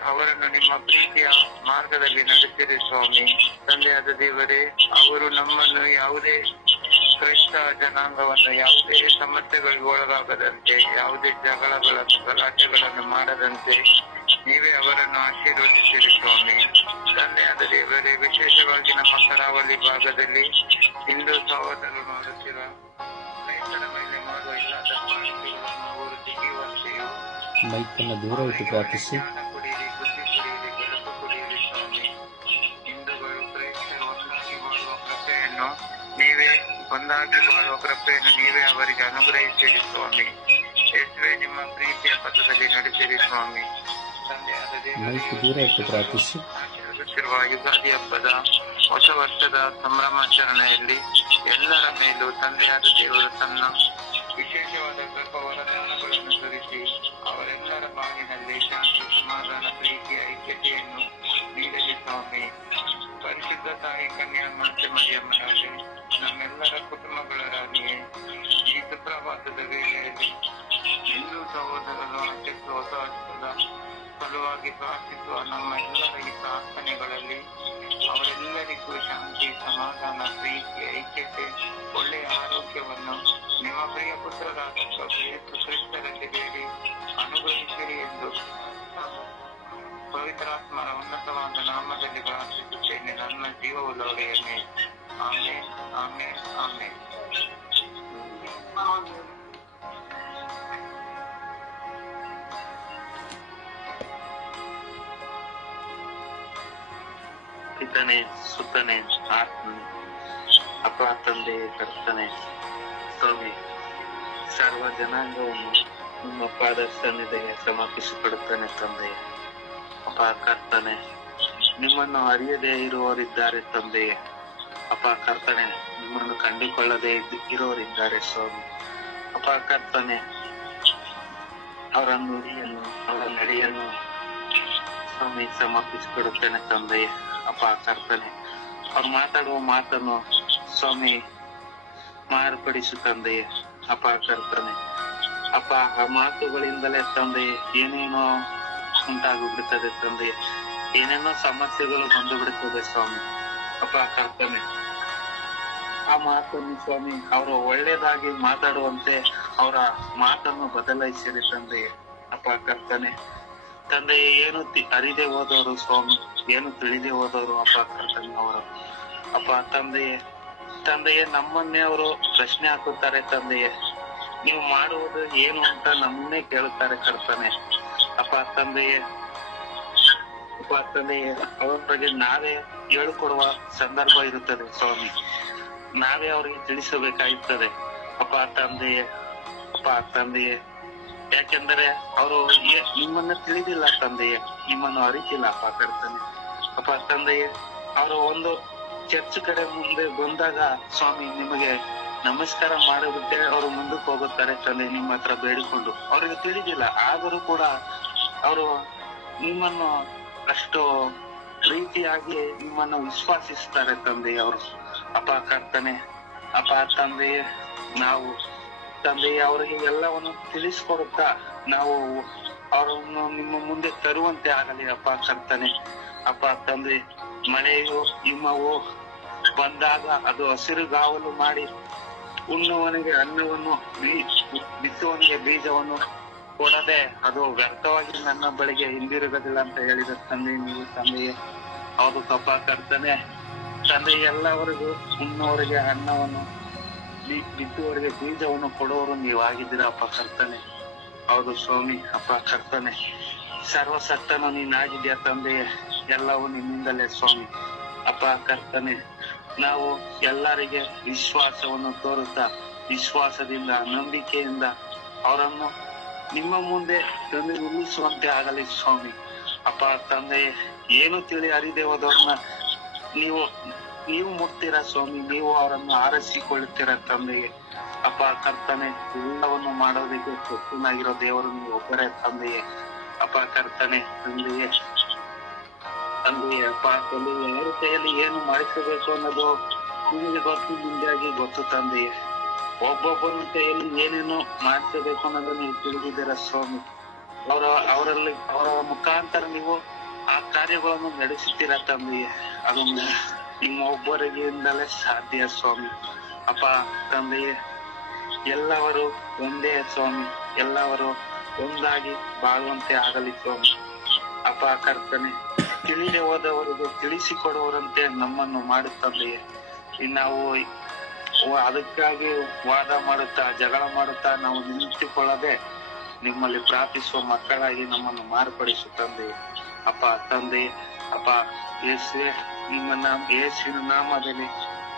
ಅವರನ್ನು ನಿಮ್ಮ ಪ್ರೀತಿಯ ಮಾರ್ಗದಲ್ಲಿ ನಡೆಸಿರಿ ಸ್ವಾಮಿ. ತಂದೆಯಾದ ದೇವರೇ, ಅವರು ನಮ್ಮನ್ನು ಯಾವುದೇ ಕ್ರೈಸ್ತ ಜನಾಂಗವನ್ನು ಯಾವುದೇ ಸಮಸ್ಯೆಗಳಿಗೆ ಒಳಗಾಗದಂತೆ, ಯಾವುದೇ ಗಲಾಟೆಗಳನ್ನು ಮಾಡದಂತೆ ನೀವೇ ಅವರನ್ನು ಆಶೀರ್ವದಿಸಿರಿ ಸ್ವಾಮಿ. ತಂದೆಯಾದ ದೇವರೇ, ವಿಶೇಷವಾಗಿ ನಮ್ಮ ಕರಾವಳಿ ಭಾಗದಲ್ಲಿ ಹಿಂದೂ ಸಹೋದರರು ಮಾಡುತ್ತಿರುವ ರೈತರ ಮೇಲೆ ಮಾಡುವ ಎಲ್ಲ ದಬ್ಬಾಳಿಕೆಗಳನ್ನು ಅವರು ತೆಗೆಯುವಂತೆಯೂ ಮೈಕನ್ನು ದೂರ ಇಟ್ಟು ಪ್ರಾರ್ಥಿಸಿ. ಕುಡಿಯಿರಿ, ಬುದ್ಧಿ ಕುಡಿಯಿರಿ, ಬೆಳಕು ಕುಡಿಯಿರಿ ಸ್ವಾಮಿ. ಹಿಂದೂಗಳು ಕ್ರೈಸ್ತರು ಒಂದಾಗಿ ಬಾಳುವ ಕೃಪೆಯನ್ನು ನೀವೇ ಅವರಿಗೆ ಅನುಗ್ರಹಿಸಿರಿ ಸ್ವಾಮಿ. ಯೇಸುವೆ, ನಿಮ್ಮ ಪ್ರೀತಿಯ ಪಥದಲ್ಲಿ ನಡೆಸಿರಿ ಸ್ವಾಮಿ. ತಂದೆಯಾದ ಆಚರಿಸುತ್ತಿರುವ ಯುಗಾದಿ ಹಬ್ಬದ ಹೊಸ ವರ್ಷದ ಸಂಭ್ರಮಾಚರಣೆಯಲ್ಲಿ ಎಲ್ಲರ ಮೇಲೂ ತಂದೆಯಾದ ದೇವರು ತನ್ನ ವಿಶೇಷವಾದ ಕೃಪಾ ವರದಾನಗಳನ್ನು ಸುರಿಸಿ ಅವರೆಲ್ಲರ ಬಾಳಿನಲ್ಲಿ ಶಾಂತಿ, ಸಮಾಧಾನ, ಪ್ರೀತಿ, ಐಕ್ಯತೆಯನ್ನು ನೀಡಲಿ ಸ್ವಾಮಿ. ಪರಿಶುದ್ಧ ತಾಯಿ ಕನ್ಯಾಮಾತೆ ಮರಿಯಮ್ಮನಾಗಿ ನಮ್ಮೆಲ್ಲರ ಕುಟುಂಬಗಳ ರಾಣಿಯೇ, ಈ ಸುಪ್ರಭಾತದ ವೇಳೆಯಲ್ಲಿ ಹಿಂದೂ ಸಹೋದರರು ಆಚರಿಸುವ ಹೊಸ ವರ್ಷದ ಸಲುವಾಗಿ ಪ್ರಾರ್ಥಿಸುವ ನಮ್ಮ ಎಲ್ಲರ ಈ ಪ್ರಾರ್ಥನೆಗಳಲ್ಲಿ ಅವರೆಲ್ಲರಿಗೂ ಶಾಂತಿ, ಸಮಾಧಾನ, ಪ್ರೀತಿ, ಐಕ್ಯತೆ, ಒಳ್ಳೆಯ ಆರೋಗ್ಯವನ್ನು ನಿಮ್ಮ ಪ್ರಿಯ ಪುತ್ರರಾದ ಯೇಸು ಕ್ರಿಸ್ತರಲ್ಲಿ ಬೇಡಿ ಅನುಗ್ರಹಿಸಿರಿ ಎಂದು ಪವಿತ್ರಾತ್ಮರ ಉನ್ನತವಾದ ನಾಮದಲ್ಲಿ ಪ್ರಾರ್ಥಿಸುತ್ತೇನೆ. ನನ್ನ ಜೀವವುಳ್ಳವರೆಯನ್ನೇ. ಆಮೇನ್, ಆಮೇನ್, ಆಮೇನ್. ಪಿತನೇ, ಸುತ್ತನೆ, ಆತ್ಮನೆ, ಅಪ್ಪ, ತಂದೆ, ಕರ್ತನೆ, ಸ್ವಾಮಿ, ಸರ್ವ ಜನಾಂಗವನ್ನು ನಿಮ್ಮ ಪಾದ ಸನ್ನಿಧಿಗೆ ಸಮರ್ಪಿಸಿಕೊಡುತ್ತಾನೆ ತಂದೆಯೇ. ಅಪ್ಪ ಕರ್ತನೆ, ನಿಮ್ಮನ್ನು ಅರಿಯದೇ ಇರುವವರಿದ್ದಾರೆ ತಂದೆಯೇ. ಅಪ್ಪ ಕರ್ತನೆ, ನಿಮ್ಮನ್ನು ಕಂಡುಕೊಳ್ಳದೆ ಇರೋರಿದ್ದಾರೆ ಸ್ವಾಮಿ. ಅಪ್ಪ ಕರ್ತನೆ, ಅವರ ನುಡಿಯನ್ನು, ಅವರ ನಡೆಯನ್ನು ಸ್ವಾಮಿ ಸಮರ್ಪಿಸಿಕೊಡುತ್ತೇನೆ ತಂದೆಯೇ. ಅಪ್ಪ ಕರ್ತನೆ, ಅವ್ರು ಮಾತಾಡುವ ಮಾತನ್ನು ಸ್ವಾಮಿ ಮಾರ್ಪಡಿಸು ತಂದೆಯೇ. ಅಪ್ಪ ಕರ್ತನೆ, ಅಪ್ಪ ಆ ಮಾತುಗಳಿಂದಲೇ ತಂದೆಯೇ ಏನೇನೋ ಉಂಟಾಗಿಬಿಡ್ತದೆ ತಂದೆಯೇ, ಏನೇನೋ ಸಮಸ್ಯೆಗಳು ಬಂದು ಬಿಡುತ್ತದೆ ಸ್ವಾಮಿ. ಅಪ್ಪ ಕರ್ತನೆ, ಆ ಮಾತನ್ನು ಸ್ವಾಮಿ ಅವರು ಒಳ್ಳೇದಾಗಿ ಮಾತಾಡುವಂತೆ ಅವರ ಮಾತನ್ನು ಬದಲಾಯಿಸಿರಿ ತಂದೆಯೇ. ಅಪ್ಪ ಕರ್ತನೆ, ತಂದೆಯೇ ಏನು ಅರಿದೇ ಹೋದವರು ಸ್ವಾಮಿ, ಏನು ತಿಳಿದೇ ಹೋದವರು ಅಪ್ಪ ಕರ್ತನೆ ಅವರು. ಅಪ್ಪ ತಂದೆಯೇ ನಮ್ಮನ್ನೇ ಅವರು ಪ್ರಶ್ನೆ ಹಾಕುತ್ತಾರೆ ತಂದೆಯೇ. ನೀವು ಮಾಡುವುದು ಏನು ಅಂತ ನಮ್ಮನ್ನೇ ಕೇಳುತ್ತಾರೆ ಕರ್ತನೆ. ಅಪ್ಪ ತಂದೆಯೇ ಅವರ ಬಗ್ಗೆ ನಾವೇ ಹೇಳಿಕೊಡುವ ಸಂದರ್ಭ ಇರುತ್ತದೆ ಸ್ವಾಮಿ. ನಾವೇ ಅವರಿಗೆ ತಿಳಿಸಬೇಕಾಗುತ್ತದೆ ಅಪ್ಪ ತಂದೆಯೇ. ಯಾಕೆಂದರೆ ಅವರು ನಿಮ್ಮನ್ನ ತಿಳಿದಿಲ್ಲ ತಂದೆಯೇ, ನಿಮ್ಮನ್ನು ಅರಿತಿಲ್ಲ ಅಪ್ಪ ಕರ್ತನೆ. ಅಪ್ಪ ತಂದೆಯೇ, ಅವರು ಒಂದು ಚರ್ಚ್ ಕಡೆ ಮುಂದೆ ಬಂದಾಗ ಸ್ವಾಮಿ ನಿಮಗೆ ನಮಸ್ಕಾರ ಮಾಡಿಬಿಟ್ಟೆ ಅವರು ಮುಂದಕ್ಕೆ ಹೋಗುತ್ತಾರೆ ತಂದೆ, ನಿಮ್ಮ ಹತ್ರ ಬೇಡಿಕೊಂಡು. ಅವ್ರಿಗೆ ತಿಳಿದಿಲ್ಲ, ಆದರೂ ಕೂಡ ಅವರು ನಿಮ್ಮನ್ನು ಅಷ್ಟು ಪ್ರೀತಿಯಾಗಿ ನಿಮ್ಮನ್ನು ವಿಶ್ವಾಸಿಸ್ತಾರೆ ತಂದೆಯವರು. ಅಪ್ಪ ಕರ್ತನೆ, ಅಪ್ಪ ತಂದೆಯೇ, ನಾವು ತಂದೆಯೇ ಅವರಿಗೆ ಎಲ್ಲವನ್ನು ತಿಳಿಸ್ಕೊಡುತ್ತಾ ನಾವು ಅವರನ್ನು ನಿಮ್ಮ ಮುಂದೆ ತರುವಂತೆ ಆಗಲಿ ಅಪ್ಪ ಕರ್ತನೆ. ಅಪ್ಪ ತಂದೆ, ಮಳೆಯು ಹಿಮವು ಬಂದಾಗ ಅದು ಹಸಿರುಗಾವಲು ಮಾಡಿ ಉಣ್ಣುವನಿಗೆ ಅನ್ನವನ್ನು, ಬಿತ್ತುವನಿಗೆ ಬೀಜವನ್ನು ಕೊಡದೆ ಅದು ವ್ಯರ್ಥವಾಗಿ ನನ್ನ ಬಳಿಗೆ ಹಿಂದಿರುಗದಿಲ್ಲ ಅಂತ ಹೇಳಿದ ತಂದೆ ನೀವು ತಂದೆಯೇ. ಹೌದು ಅಪ್ಪ ಕರ್ತನೆ, ತಂದೆ ಎಲ್ಲವರಿಗೂ ಉಣ್ಣುವವರಿಗೆ ಅನ್ನವನ್ನು, ಬಿತ್ತುವವರಿಗೆ ಬೀಜವನ್ನು ಕೊಡುವವರು ನೀವಾಗಿದ್ದೀರಾ ಅಪ್ಪ ಕರ್ತನೆ. ಹೌದು ಸ್ವಾಮಿ. ಅಪ್ಪ ಕರ್ತನೆ, ಸರ್ವಸತ್ತನು ನೀನಾಗಿದ್ಯಾ ತಂದೆಯೇ, ಎಲ್ಲವೂ ನಿನ್ನಿಂದಲೇ ಸ್ವಾಮಿ. ಅಪ್ಪ ಕರ್ತನೆ, ನಾವು ಎಲ್ಲರಿಗೆ ವಿಶ್ವಾಸವನ್ನು ತೋರುತ್ತಾ ವಿಶ್ವಾಸದಿಂದ, ನಂಬಿಕೆಯಿಂದ ಅವರನ್ನು ನಿಮ್ಮ ಮುಂದೆ ತಂದು ನಿಲ್ಲಿಸುವಂತೆ ಆಗಲಿ ಸ್ವಾಮಿ. ಅಪ್ಪ ತಂದೆಯೇ, ಏನು ತಿಳಿ ಅರಿದೇ ಹೋದವ್ರನ್ನ ನೀವು ಮುಟ್ತೀರಾ ಸ್ವಾಮಿ, ನೀವು ಅವರನ್ನು ಆರಿಸಿಕೊಳ್ಳುತ್ತೀರಾ ತಂದೆಯೇ. ಅಪ್ಪ ಕರ್ತನೆ, ಎಲ್ಲವನ್ನು ಮಾಡೋದಕ್ಕೆ ಶಕ್ತನಾಗಿರೋ ದೇವರು ನೀವು ಒಬ್ಬರೇ ತಂದೆಯೇ. ಅಪ್ಪ ಕರ್ತನೆ, ತಂದೆಯೇ ಅಪ್ಪ ತಂದೆ, ಯಾರ ಕೈಯಲ್ಲಿ ಏನು ಮಾಡಿಸಬೇಕು ಅನ್ನೋದು ನಿಮಗೆ ಗೊತ್ತು, ಮುಂದಾಗಿ ಗೊತ್ತು ತಂದೆಯೇ. ಒಬ್ಬೊಬ್ಬರ ಕೈಯಲ್ಲಿ ಏನೇನು ಮಾಡಿಸಬೇಕು ಅನ್ನೋದು ನೀವು ತಿಳಿದಿದ್ದೀರಾ ಸ್ವಾಮಿ. ಅವರ ಮುಖಾಂತರ ನೀವು ಆ ಕಾರ್ಯಗಳನ್ನು ನಡೆಸುತ್ತೀರಾ ತಂದೆಯೇ. ಅದು ನಿಮ್ಮ ಒಬ್ಬರಿಗಿಂದಲೇ ಸಾಧ್ಯ ಸ್ವಾಮಿ. ಅಪ್ಪ ತಂದೆಯೇ, ಎಲ್ಲವರು ಒಂದೇ ಸ್ವಾಮಿ, ಎಲ್ಲವರು ಒಂದಾಗಿ ಬಾಳುವಂತೆ ಆಗಲಿ ಸ್ವಾಮಿ. ಅಪ್ಪ ಕರ್ತನೆ, ತಿಳಿದೇ ಹೋದವರಿಗೂ ತಿಳಿಸಿಕೊಡುವರಂತೆ ನಮ್ಮನ್ನು ಮಾಡುತ್ತಂದೆಯೇ. ನಾವು ಅದಕ್ಕಾಗಿ ವಾದ ಮಾಡುತ್ತಾ, ಜಗಳ ಮಾಡುತ್ತಾ ನಾವು ನಿಂತುಕೊಳ್ಳದೆ ನಿಮ್ಮಲ್ಲಿ ಪ್ರಾರ್ಥಿಸುವ ಮಕ್ಕಳಾಗಿ ನಮ್ಮನ್ನು ಮಾರ್ಪಡಿಸುತ್ತಂದೆಯೇ. ಅಪ್ಪ ತಂದೆ, ಅಪ್ಪ ಯೇಸುವೆ, ಯೇಸುವಿನ ನಾಮದಲ್ಲಿ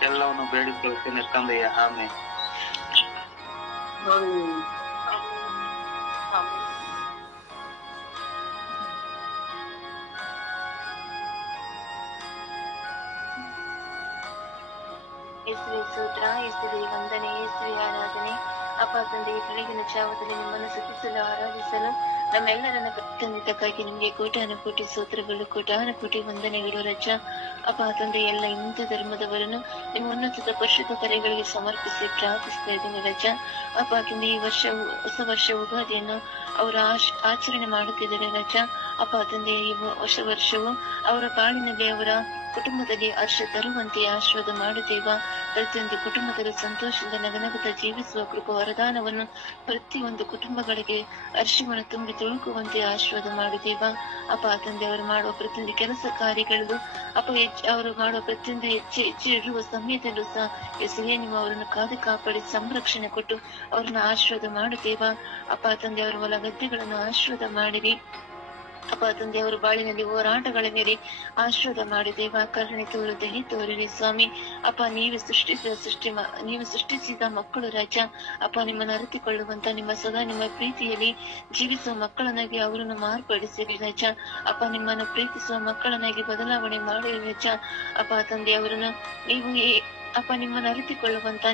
ಎಲ್ಲವನ್ನು ಬೇಡಿಕೊಳ್ಳುತ್ತೇನೆ ತಂದೆಯ. ಆಮೇಲೆ ಯೇಸುವೆ ಸ್ತೋತ್ರ, ಯೇಸುವೆ ವಂದನೆ, ಯೇಸುವೆ ಆರಾಧನೆ. ಅಪ್ಪ ತಂದೆ ಈ ಬೆಳಗಿನ ಜಾವದಲ್ಲಿ ನಿಮ್ಮನ್ನು ಸ್ತುತಿಸಲು ಆರಾಧಿಸಲು ನಮ್ಮೆಲ್ಲರನ್ನ ತಂದಿದ್ದಕ್ಕಾಗಿ ನಿಮಗೆ ಕೋಟಿ ಸ್ತೋತ್ರಗಳು, ಕೋಟಿ ವಂದನೆಗಳು ರಜ. ಅಪ್ಪ ತಂದೆ ಎಲ್ಲ ಹಿಂದೂ ಧರ್ಮದವರನ್ನು ನಿಮ್ಮ ಉನ್ನತ ಪರಿಶುದ್ಧ ಕರೆಗಳಿಗೆ ಸಮರ್ಪಿಸಿ ಪ್ರಾರ್ಥಿಸ್ತಾ ಇದ್ದೀನಿ ರಜ. ಅಪ್ಪ ತಂದೆ ಈ ವರ್ಷ ಹೊಸ ವರ್ಷ ಉಗಾದಿಯನ್ನು ಅವರು ಆಚರಣೆ ಮಾಡುತ್ತಿದ್ದಾರೆ ರಜ. ಅಪ್ಪ ತಂದೆ ಈ ಹೊಸ ವರ್ಷವು ಅವರ ಬಾಳಿನಲ್ಲಿ ಅವರ ಕುಟುಂಬದಲ್ಲಿ ಹರ್ಷ ತರುವಂತೆ ಆಶೀರ್ವಾದ ಮಾಡುತ್ತೇವ. ಪ್ರತಿಯೊಂದು ಕುಟುಂಬದಲ್ಲಿ ಸಂತೋಷದಿಂದ ನಗನಗುತ್ತಾ ಜೀವಿಸುವ ಕೃಪಾ ವರದಾನವನ್ನು ಪ್ರತಿಯೊಂದು ಕುಟುಂಬಗಳಿಗೆ ಹರ್ಷವನ್ನು ತುಂಬಿ ತುಳುಕುವಂತೆ ಆಶೀರ್ವಾದ ಮಾಡುತ್ತೇವ. ಅಪ್ಪ ತಂದೆ ಅವರು ಮಾಡುವ ಪ್ರತಿಯೊಂದು ಕೆಲಸ ಕಾರ್ಯಗಳಲ್ಲೂ ಅಪ್ಪ ಅವರು ಮಾಡುವ ಪ್ರತಿಯೊಂದು ಹೆಚ್ಚು ಇರುವ ಸಮಯದಲ್ಲೂ ಸಹ ಹೆಸರೇ ನೀವು ಅವರನ್ನು ಕಾದು ಕಾಪಾಡಿ ಸಂರಕ್ಷಣೆ ಕೊಟ್ಟು ಅವರನ್ನು ಆಶೀರ್ವಾದ ಮಾಡುತ್ತೇವ. ಅಪ್ಪ ತಂದೆ ಅವರ ಹೊಲ ಗದ್ದೆಗಳನ್ನು ಆಶೀರ್ವಾದ ಮಾಡಿರಿ. ಅಪ್ಪ ತಂದೆ ಅವರು ಬಾಳಿನಲ್ಲಿ ಹೋರಾಟಗಳ ಮೇಲೆ ಆಶೀರ್ವಾದ ಮಾಡಿದೇವ. ಕರುಣೆ ತೋರು ದಯೆ ತೋರಿರಿ ಸ್ವಾಮಿ. ಅಪ್ಪ ನೀವು ಸೃಷ್ಟಿಸಿದ ಮಕ್ಕಳು ರಾಜ. ಅಪ್ಪ ನಿಮ್ಮನ್ನು ಅರಿತುಕೊಳ್ಳುವಂತ ನಿಮ್ಮ ಪ್ರೀತಿಯಲ್ಲಿ ಜೀವಿಸುವ ಮಕ್ಕಳನ್ನಾಗಿ ಅವರನ್ನು ಮಾರ್ಪಡಿಸಿರಿ ರಾಜ. ಅಪ್ಪ ನಿಮ್ಮನ್ನು ಪ್ರೀತಿಸುವ ಮಕ್ಕಳನ್ನಾಗಿ ಬದಲಾವಣೆ ಮಾಡಿರಿ ರಾಜ. ಅಪ್ಪ ತಂದೆ ಅವರನ್ನು ನೀವು ಅಪ್ಪ ನಿಮ್ಮನ್ನು ಅರಿತುಕೊಳ್ಳುವಂತ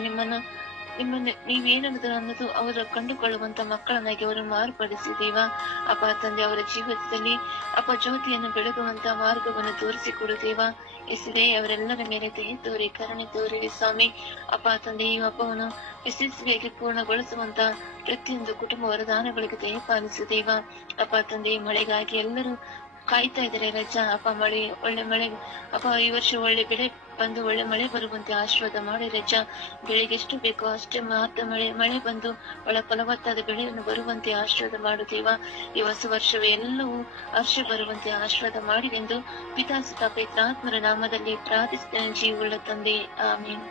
ನೀವೇನನ್ನೋದು ಅನ್ನೋದು ಅವರು ಕಂಡುಕೊಳ್ಳುವಂತ ಮಕ್ಕಳನ್ನಾಗಿ ಅವರನ್ನು ಮಾರ್ಪಡಿಸಿದೇವ. ಅಪ್ಪ ತಂದೆ ಅವರ ಜೀವಿತದಲ್ಲಿ ಅಪ್ಪ ಜ್ಯೋತಿಯನ್ನು ಬೆಳಗುವಂತ ಮಾರ್ಗವನ್ನು ತೋರಿಸಿಕೊಡುತ್ತೇವ. ಎಸರೇ ಅವರೆಲ್ಲರ ಮೇಲೆ ದಯೆ ತೋರಿ ಕರುಣೆ ತೋರಿರಿ ಸ್ವಾಮಿ. ಅಪ್ಪ ತಂದೆ ಈ ಹಬ್ಬವನ್ನು ಯಶಸ್ವಿಯಾಗಿ ಪೂರ್ಣಗೊಳಿಸುವಂತ ಪ್ರತಿಯೊಂದು ಕುಟುಂಬ ವರದಾನಗಳಿಗೆ ದಯ ಪಾಲಿಸುತ್ತೇವ. ಅಪ್ಪ ತಂದೆ ಮಳೆಗಾಗಿ ಎಲ್ಲರೂ ಕಾಯ್ತಾ ಇದ್ದಾರೆ ರಜ. ಅಪ್ಪ ಒಳ್ಳೆ ಮಳೆ ಅಪ್ಪ ಈ ವರ್ಷ ಒಳ್ಳೆ ಬೆಳೆ ಬಂದು ಒಳ್ಳೆ ಮಳೆ ಬರುವಂತೆ ಆಶೀರ್ವಾದ ಮಾಡಿ ರಜ. ಬೆಳೆಗೆ ಎಷ್ಟು ಬೇಕೋ ಅಷ್ಟೇ ಮಾತ್ರ ಮಳೆ ಬಂದು ಒಳ್ಳೆ ಫಲವತ್ತಾದ ಬೆಳೆಯನ್ನು ಬರುವಂತೆ ಆಶೀರ್ವಾದ ಮಾಡುತ್ತೇವ. ಈ ಹೊಸ ವರ್ಷವೇ ಎಲ್ಲವೂ ಹರ್ಷ ಬರುವಂತೆ ಆಶೀರ್ವಾದ ಮಾಡಿದೆಂದು ಪಿತಾಸುತ ಪವಿತ್ರಾತ್ಮರ ನಾಮದಲ್ಲಿ ಪ್ರಾರ್ಥಿಸುತ್ತೇನೆ ಜೀವವುಳ್ಳ ತಂದೆ, ಆಮೇನ್.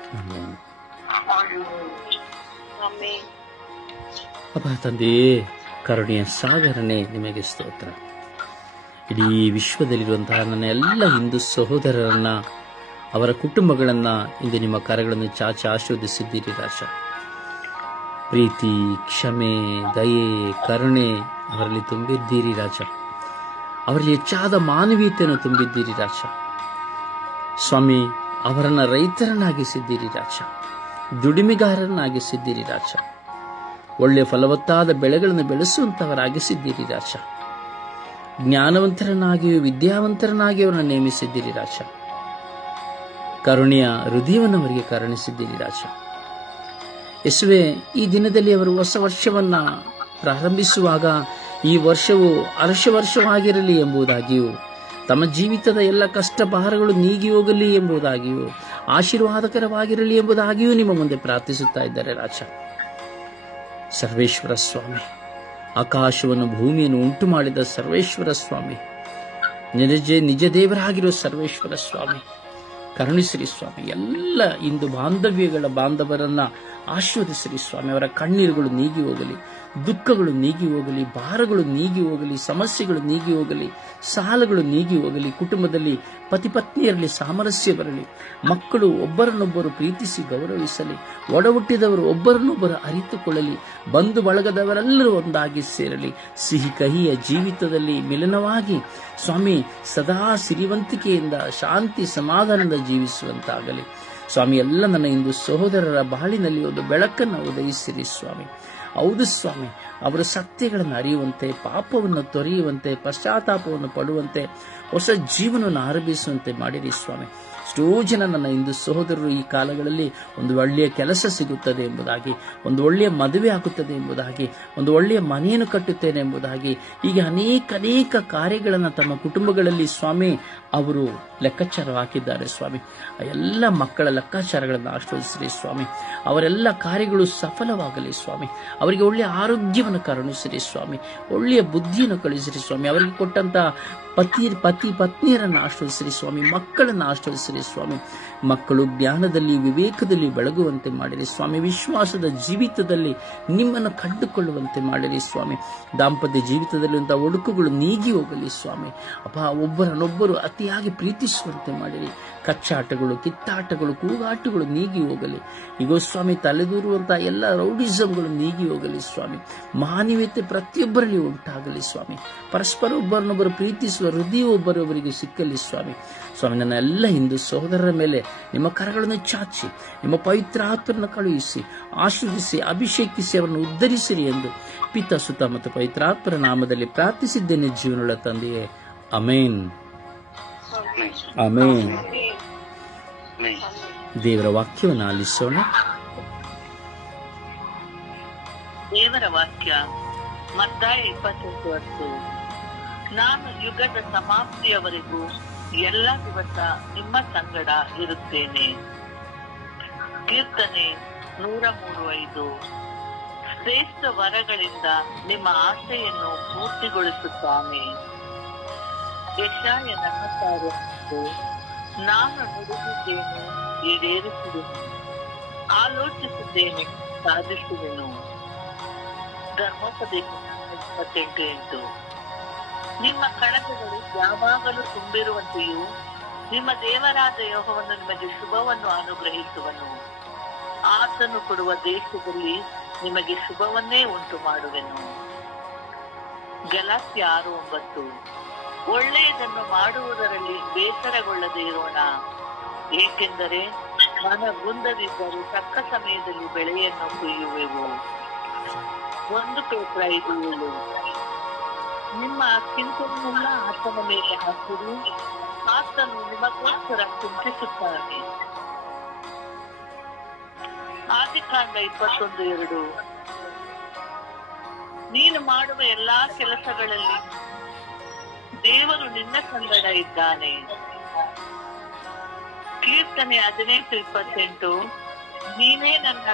ಅಪ್ಪ ತಂದೆ ಕರುಣೆಯ ಸಾಗರನೇ ನಿಮಗೆ ಸ್ತೋತ್ರ. ಇಡೀ ವಿಶ್ವದಲ್ಲಿರುವಂತಹ ನನ್ನ ಎಲ್ಲ ಹಿಂದೂ ಸಹೋದರರನ್ನ ಅವರ ಕುಟುಂಬಗಳನ್ನ ಇಂದು ನಿಮ್ಮ ಕರಗಳನ್ನು ಚಾಚಿ ಆಶೀರ್ವದಿಸಿದ್ದೀರಿ ರಾಜ. ಪ್ರೀತಿ, ಕ್ಷಮೆ, ದಯೆ, ಕರುಣೆ ಅವರಲ್ಲಿ ತುಂಬಿದ್ದೀರಿ ರಾಜ. ಅವರಲ್ಲಿ ಹೆಚ್ಚಾದ ಮಾನವೀಯತೆಯನ್ನು ತುಂಬಿದ್ದೀರಿ ರಾಜ. ಸ್ವಾಮಿ, ಅವರನ್ನ ರೈತರನ್ನಾಗಿಸಿದ್ದೀರಿ ರಾಜ. ದುಡಿಮೆಗಾರರನ್ನಾಗಿಸಿದ್ದೀರಿ ರಾಜ. ಒಳ್ಳೆಯ ಫಲವತ್ತಾದ ಬೆಳೆಗಳನ್ನು ಬೆಳೆಸುವಂತವರಾಗಿಸಿದ್ದೀರಿ ರಾಜ. ಜ್ಞಾನವಂತರನ್ನಾಗಿಯೂ ವಿದ್ಯಾವಂತರನ್ನಾಗಿ ಅವರನ್ನು ನೇಮಿಸಿದ್ದೀರಿ ರಾಜ. ಕರುಣೆಯ ಹೃದಯವನ್ನು ಅವರಿಗೆ ಕರುಣಿಸಿದ್ದೀರಿ ರಾಜ. ಯೇಸುವೆ, ಈ ದಿನದಲ್ಲಿ ಅವರು ಹೊಸ ವರ್ಷವನ್ನ ಪ್ರಾರಂಭಿಸುವಾಗ ಈ ವರ್ಷವು ಹರ್ಷ ವರ್ಷವಾಗಿರಲಿ ಎಂಬುದಾಗಿಯೂ, ತಮ್ಮ ಜೀವಿತದ ಎಲ್ಲ ಕಷ್ಟ ಭಾರಗಳು ನೀಗಿ ಹೋಗಲಿ ಎಂಬುದಾಗಿಯೂ, ಆಶೀರ್ವಾದಕರವಾಗಿರಲಿ ಎಂಬುದಾಗಿಯೂ ನಿಮ್ಮ ಮುಂದೆ ಪ್ರಾರ್ಥಿಸುತ್ತಾ ಇದ್ದಾರೆ ರಾಜ. ಸರ್ವೇಶ್ವರ ಸ್ವಾಮಿ, ಆಕಾಶವನ್ನು ಭೂಮಿಯನ್ನು ಉಂಟು ಮಾಡಿದ ಸರ್ವೇಶ್ವರ ಸ್ವಾಮಿ, ನಿಜ ದೇವರಾಗಿರೋ ಸರ್ವೇಶ್ವರ ಸ್ವಾಮಿ, ಕರುಣಿಸಿರಿ ಸ್ವಾಮಿ. ಎಲ್ಲ ಇಂದು ಬಾಂಧವರನ್ನ ಆಶೀರ್ವದಿಸಿರಿ ಸ್ವಾಮಿ. ಅವರ ಕಣ್ಣೀರುಗಳು ನೀಗಿ ಹೋಗಲಿ, ದುಃಖಗಳು ನೀಗಿ ಹೋಗಲಿ, ಭಾರಗಳು ನೀಗಿ ಹೋಗಲಿ, ಸಮಸ್ಯೆಗಳು ನೀಗಿ ಹೋಗಲಿ, ಸಾಲಗಳು ನೀಗಿ ಹೋಗಲಿ. ಕುಟುಂಬದಲ್ಲಿ ಪತಿ ಪತ್ನಿಯರಲ್ಲಿ ಸಾಮರಸ್ಯ ಬರಲಿ. ಮಕ್ಕಳು ಒಬ್ಬರನ್ನೊಬ್ಬರು ಪ್ರೀತಿಸಿ ಗೌರವಿಸಲಿ. ಒಡಹುಟ್ಟಿದವರು ಒಬ್ಬರನ್ನೊಬ್ಬರು ಅರಿತುಕೊಳ್ಳಲಿ. ಬಂಧು ಬಳಗದವರೆಲ್ಲರೂ ಒಂದಾಗಿ ಸೇರಲಿ. ಸಿಹಿ ಕಹಿಯ ಜೀವಿತದಲ್ಲಿ ಮಿಲನವಾಗಿ ಸ್ವಾಮಿ ಸದಾ ಸಿರಿವಂತಿಕೆಯಿಂದ ಶಾಂತಿ ಸಮಾಧಾನದಿಂದ ಜೀವಿಸುವಂತಾಗಲಿ ಸ್ವಾಮಿ. ಎಲ್ಲ ನನ್ನ ಇಂದು ಸಹೋದರರ ಬಾಳಿನಲ್ಲಿ ಒಂದು ಬೆಳಕನ್ನು ಉದಯಿಸಿರಿ ಸ್ವಾಮಿ. ಹೌದು ಸ್ವಾಮಿ, ಅವರು ಸತ್ಯಗಳನ್ನು ಅರಿಯುವಂತೆ, ಪಾಪವನ್ನು ತೊರೆಯುವಂತೆ, ಪಶ್ಚಾತ್ತಾಪವನ್ನು ಪಡುವಂತೆ, ಹೊಸ ಜೀವನವನ್ನು ಆರಂಭಿಸುವಂತೆ ಮಾಡಿರಿ ಸ್ವಾಮಿ. ಎಷ್ಟೋ ಜನ ನನ್ನ ಹಿಂದೂ ಸಹೋದರರು ಈ ಕಾಲಗಳಲ್ಲಿ ಒಂದು ಒಳ್ಳೆಯ ಕೆಲಸ ಸಿಗುತ್ತದೆ ಎಂಬುದಾಗಿ, ಒಂದು ಒಳ್ಳೆಯ ಮದುವೆ ಆಗುತ್ತದೆ ಎಂಬುದಾಗಿ, ಒಂದು ಒಳ್ಳೆಯ ಮನೆಯನ್ನು ಕಟ್ಟುತ್ತೇನೆ ಎಂಬುದಾಗಿ, ಹೀಗೆ ಅನೇಕ ಕಾರ್ಯಗಳನ್ನು ತಮ್ಮ ಕುಟುಂಬಗಳಲ್ಲಿ ಸ್ವಾಮಿ ಅವರು ಲೆಕ್ಕಾಚಾರ ಹಾಕಿದ್ದಾರೆ ಸ್ವಾಮಿ. ಎಲ್ಲ ಮಕ್ಕಳ ಲೆಕ್ಕಾಚಾರಗಳನ್ನು ಆಶೀರ್ವದಿಸಿರಿ ಸ್ವಾಮಿ. ಅವರೆಲ್ಲ ಕಾರ್ಯಗಳು ಸಫಲವಾಗಲಿ ಸ್ವಾಮಿ. ಅವರಿಗೆ ಒಳ್ಳೆಯ ಆರೋಗ್ಯವನ್ನು ಕರುಣಿಸಿರಿ ಸ್ವಾಮಿ. ಒಳ್ಳೆಯ ಬುದ್ಧಿಯನ್ನು ಕಳಿಸಿರಿ ಸ್ವಾಮಿ. ಅವರಿಗೆ ಕೊಟ್ಟಂತ ಪತಿ ಪತ್ನಿಯರನ್ನು ಆಶೀರ್ವದಿಸಿರಿ ಸ್ವಾಮಿ. ಮಕ್ಕಳನ್ನು ಆಶೀರ್ವದಿಸಿರಿ ಸ್ವಾಮಿ. ಮಕ್ಕಳು ಜ್ಞಾನದಲ್ಲಿ ವಿವೇಕದಲ್ಲಿ ಬೆಳಗುವಂತೆ ಮಾಡಿರಿ ಸ್ವಾಮಿ. ವಿಶ್ವಾಸದ ಜೀವಿತದಲ್ಲಿ ನಿಮ್ಮನ್ನು ಕಂಡುಕೊಳ್ಳುವಂತೆ ಮಾಡಿರಿ ಸ್ವಾಮಿ. ದಾಂಪತ್ಯ ಜೀವಿತದಲ್ಲಿರುವಂತಹ ಒಡುಕುಗಳು ನೀಗಿ ಹೋಗಲಿ ಸ್ವಾಮಿ. ಅಪ್ಪ, ಒಬ್ಬರನ್ನೊಬ್ಬರು ಅತಿಯಾಗಿ ಪ್ರೀತಿಸುವಂತೆ ಮಾಡಿರಿ. ಕಚ್ಚಾಟಗಳು, ಕಿತ್ತಾಟಗಳು, ಕೂಗಾಟಗಳು ನೀಗಿ ಹೋಗಲಿ. ಈಗ ಸ್ವಾಮಿ ತಲೆದೂರುವಂತಹ ಎಲ್ಲ ರೌಡಿಸಂಗಳು ನೀಗಿ ಹೋಗಲಿ ಸ್ವಾಮಿ. ಮಾನವೀಯತೆ ಪ್ರತಿಯೊಬ್ಬರಲ್ಲಿ ಉಂಟಾಗಲಿ ಸ್ವಾಮಿ. ಪರಸ್ಪರ ಒಬ್ಬರನ್ನೊಬ್ಬರು ಪ್ರೀತಿಸುವ ಹೃದಯ ಒಬ್ಬರೊಬ್ಬರಿಗೆ ಸಿಕ್ಕಲಿ ಸ್ವಾಮಿ. ಸ್ವಾಮಿ, ನನ್ನ ಎಲ್ಲ ಹಿಂದೂ ಸಹೋದರರ ಮೇಲೆ ನಿಮ್ಮ ಕರಗಳನ್ನು ಚಾಚಿ ನಿಮ್ಮ ಪವಿತ್ರ ಆತ್ಮರನ್ನು ಕಳುಹಿಸಿ ಆಶೀರ್ವದಿಸಿ ಅಭಿಷೇಕಿಸಿ ಅವರನ್ನು ಉದ್ಧರಿಸಿರಿ ಎಂದು ಪಿತ, ಸುತ ಮತ್ತು ಪವಿತ್ರಾತ್ಮರ ನಾಮದಲ್ಲಿ ಪ್ರಾರ್ಥಿಸಿದ್ದೇನೆ ಜೀವನಗಳ ತಂದೆಯೇ. Amen, amen. ದೇವರ ವಾಕ್ಯವನ್ನು ಆಲಿಸೋಣ. ದೇವರ ವಾಕ್ಯ ಮತ್ತಾಯ 28:10. ನಾನು ಯುಗದ ಸಮಾಪ್ತಿಯವರೆಗೂ ಎಲ್ಲ ದಿವಸ ನಿಮ್ಮ ಸಂಗಡ ಇರುತ್ತೇನೆ. ಕೀರ್ತನೆ 103:5. ಶ್ರೇಷ್ಠ ವರಗಳಿಂದ ನಿಮ್ಮ ಆಸೆಯನ್ನು ಪೂರ್ತಿಗೊಳಿಸುತ್ತಾನೆ. ಯೆಶಾಯ 46:10. ನಾನು ನುಡಿದಿದ್ದೇನೆ, ಈಡೇರಿಸುವೆನು, ಆಲೋಚಿಸಿದ್ದೇನೆ, ಸಾಧಿಸುವೆನು. ಧರ್ಮೋಪದೇಶ 28:8. ನಿಮ್ಮ ಕಣಜಗಳು ಯಾವಾಗಲೂ ತುಂಬಿರುವಂತೆಯೂ ನಿಮ್ಮ ದೇವರಾದ ಯೆಹೋವನು ನಿಮಗೆ ಶುಭವನ್ನು ಅನುಗ್ರಹಿಸುವನು. ಆತನು ಕೊಡುವ ದೇಶದಲ್ಲಿ ನಿಮಗೆ ಶುಭವನ್ನೇ ಉಂಟು ಮಾಡುವೆನು. ಗಲಾತ್ಯ 6:9. ಒಳ್ಳೆಯದನ್ನು ಮಾಡುವುದರಲ್ಲಿ ಬೇಸರಗೊಳ್ಳದೆ ಇರೋಣ, ಏಕೆಂದರೆ ಮನಗುಂದದಿದ್ದರೂ ತಕ್ಕ ಸಮಯದಲ್ಲಿ ಬೆಳೆಯನ್ನು ಕೊಯ್ಯುವೆವು. 1 ಪೇತ್ರ 5:7. ನಿಮ್ಮ ಚಿಂತೆಯನ್ನೆಲ್ಲ ಆತನ ಮೇಲೆ ಹಾಕಿರಿ, ಆತನು ನಿಮಗೋಸ್ಕರ ಚಿಂತಿಸುತ್ತಾನೆ. ಆದಿಕಾಂಡ 21:2. ನೀನು ಮಾಡುವ ಎಲ್ಲಾ ಕೆಲಸಗಳಲ್ಲಿ ದೇವರು ನಿನ್ನ ಸಂಗಡ ಇದ್ದಾನೆ. ಕೀರ್ತನೆ 18:28. ನೀನೇ ನನ್ನ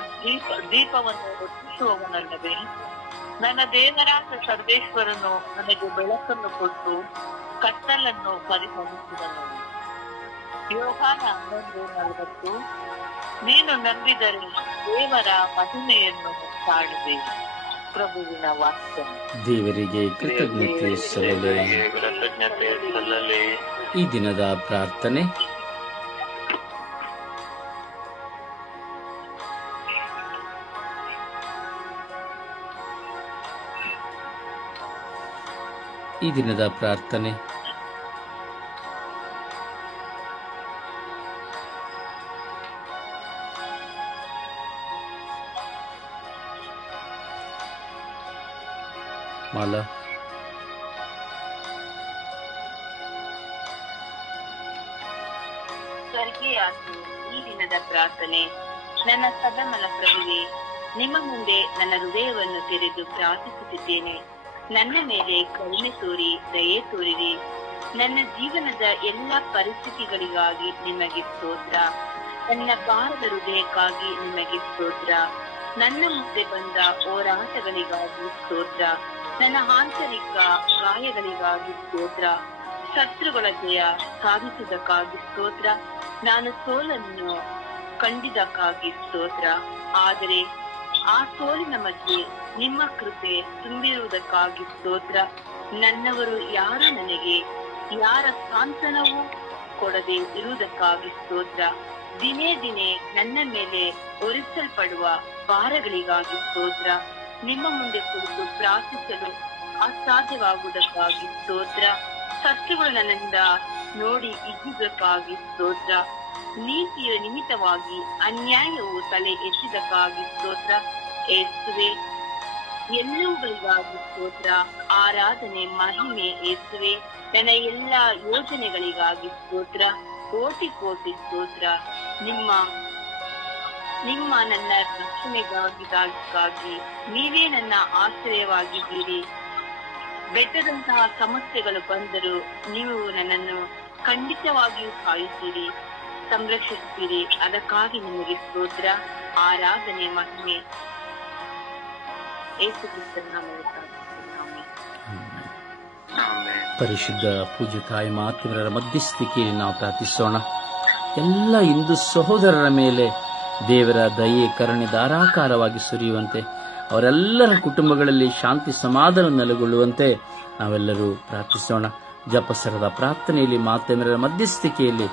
ದೀಪವನ್ನು ಹೊತ್ತಿಸುವವನಲ್ಲವೇ? ನನ್ನ ದೇವರಾದ ಸರ್ವೇಶ್ವರನು ನನಗೆ ಬೆಳಕನ್ನು ಕೊಟ್ಟು ಕತ್ತಲನ್ನು ಪರಿಹರಿಸಿದನು. ಯೋಹಾನ 11:40. ನೀನು ನಂಬಿದರೆ ದೇವರ ಮಹಿಮೆಯನ್ನು ಕಾಣುವೆ. ಪ್ರಭುವಿನ ವಾಕ್ಯ. ದೇವರಿಗೆ ಕೃತಜ್ಞತೆ ಸಲ್ಲಲಿ. ಈ ದಿನದ ಪ್ರಾರ್ಥನೆ. ಈ ದಿನದ ಪ್ರಾರ್ಥನೆ. ಮಾಲಾ. ಸ್ವರ್ಗೀಯ ಈ ದಿನದ ಪ್ರಾರ್ಥನೆ. ನನ್ನ ಸದಮಲ ಪ್ರಭುವೇ, ನಿಮ್ಮ ಮುಂದೆ ನನ್ನ ಹೃದಯವನ್ನು ತೆರೆದು ಪ್ರಾರ್ಥಿಸುತ್ತಿದ್ದೇನೆ. ನನ್ನ ಮೇಲೆ ಕರುಣೆ ತೋರಿ ದಯೆ ತೋರಿರಿ. ನನ್ನ ಜೀವನದ ಎಲ್ಲ ಪರಿಸ್ಥಿತಿಗಳಿಗಾಗಿ ನಿಮಗೆ ಸ್ತೋತ್ರ. ನನ್ನ ಭಾರದ ಹೃದಯಕ್ಕಾಗಿ ನಿಮಗೆ ಸ್ತೋತ್ರ. ನನ್ನ ಮುಂದೆ ಬಂದ ಹೋರಾಟಗಳಿಗಾಗಿ ಸ್ತೋತ್ರ. ನನ್ನ ಆಂತರಿಕ ಗಾಯಗಳಿಗಾಗಿ ಸ್ತೋತ್ರ. ಶತ್ರುಗಳ ಜಯ ಸಾಧಿಸಿದಕ್ಕಾಗಿ ಸ್ತೋತ್ರ. ನಾನು ಸೋಲನ್ನು ಕಂಡಿದ್ದಕ್ಕಾಗಿ ಸ್ತೋತ್ರ. ಆದರೆ ಆ ಸೋಲಿನ ಮಧ್ಯೆ ನಿಮ್ಮ ಕೃಪೆ ತುಂಬಿರುವುದಕ್ಕಾಗಿ ಸ್ತೋತ್ರ. ನನ್ನವರು ಯಾರು ನನಗೆ ಯಾರ ಸಾಂತ್ವನವೂ ಕೊಡದೆ ಇರುವುದಕ್ಕಾಗಿ ಸ್ತೋತ್ರ. ದಿನೇ ದಿನೇ ನನ್ನ ಮೇಲೆ ಹೊರಿಸಲ್ಪಡುವ ಭಾರಗಳಿಗಾಗಿ ಸ್ತೋತ್ರ. ನಿಮ್ಮ ಮುಂದೆ ಕುರಿತು ಪ್ರಾರ್ಥಿಸಲು ಅಸಾಧ್ಯವಾಗುವುದಕ್ಕಾಗಿ ಸ್ತೋತ್ರ. ಶತ್ರುಗಳು ನನ್ನಿಂದ ನೋಡಿ ಹಿಗ್ಗುವುದಕ್ಕಾಗಿ ಸ್ತೋತ್ರ. ನೀತಿಯ ನಿಮಿತ್ತವಾಗಿ ಅನ್ಯಾಯವು ತಲೆ ಎತ್ತಿದಕ್ಕಾಗಿ ಸ್ತೋತ್ರ. ಯೇಸುವೆ, ಎಲ್ಲವುಗಳಿಗಾಗಿ ಸ್ತೋತ್ರ. ಆರಾಧನೆ ಮಹಿಮೆ ಯೇಸುವೆ. ನನ್ನ ಎಲ್ಲಾ ಯೋಜನೆಗಳಿಗಾಗಿ ಸ್ತೋತ್ರ. ಕೋಟಿ ಕೋಟಿ ಸ್ತೋತ್ರ. ನಿಮ್ಮ ನನ್ನ ರಕ್ಷಣೆಗಾಗಿ ನೀವೇ ನನ್ನ ಆಶ್ರಯವಾಗಿದ್ದೀರಿ. ಬೆಟ್ಟದಂತಹ ಸಮಸ್ಯೆಗಳು ಬಂದರೂ ನೀವು ನನ್ನನ್ನು ಖಂಡಿತವಾಗಿಯೂ ಕಾಯುತ್ತೀರಿ, ಸಂರಕ್ಷಿಸುತ್ತೀರಿ. ಅದಕ್ಕಾಗಿ ನಿಮಗೆ ಸ್ತೋತ್ರ. ಆರಾಧನೆ ಮಹಿಮೆ ಯೇಸು ಕ್ರಿಸ್ತನ ನಾಮದಲ್ಲಿ ಪ್ರಾರ್ಥಿಸುತ್ತೇನೆ. ಪರಿಶುದ್ಧ ಪೂಜ್ಯ ತಾಯಿ ಮಾತೆಯರ ಮಧ್ಯಸ್ಥಿಕೆಯಲ್ಲಿ ನಾವು ಪ್ರಾರ್ಥಿಸೋಣ. ಎಲ್ಲ ಹಿಂದೂ ಸಹೋದರರ ಮೇಲೆ ದೇವರ ದಯೆ ಕರುಣೆ ಧಾರಾಕಾರವಾಗಿ ಸುರಿಯುವಂತೆ, ಅವರೆಲ್ಲರ ಕುಟುಂಬಗಳಲ್ಲಿ ಶಾಂತಿ ಸಮಾಧಾನ ನೆಲೆಗೊಳ್ಳುವಂತೆ ನಾವೆಲ್ಲರೂ ಪ್ರಾರ್ಥಿಸೋಣ. ಜಪಸರದ ಪ್ರಾರ್ಥನೆಯಲ್ಲಿ ಮಾತೆಯರ ಮಧ್ಯಸ್ಥಿಕೆಯಲ್ಲಿ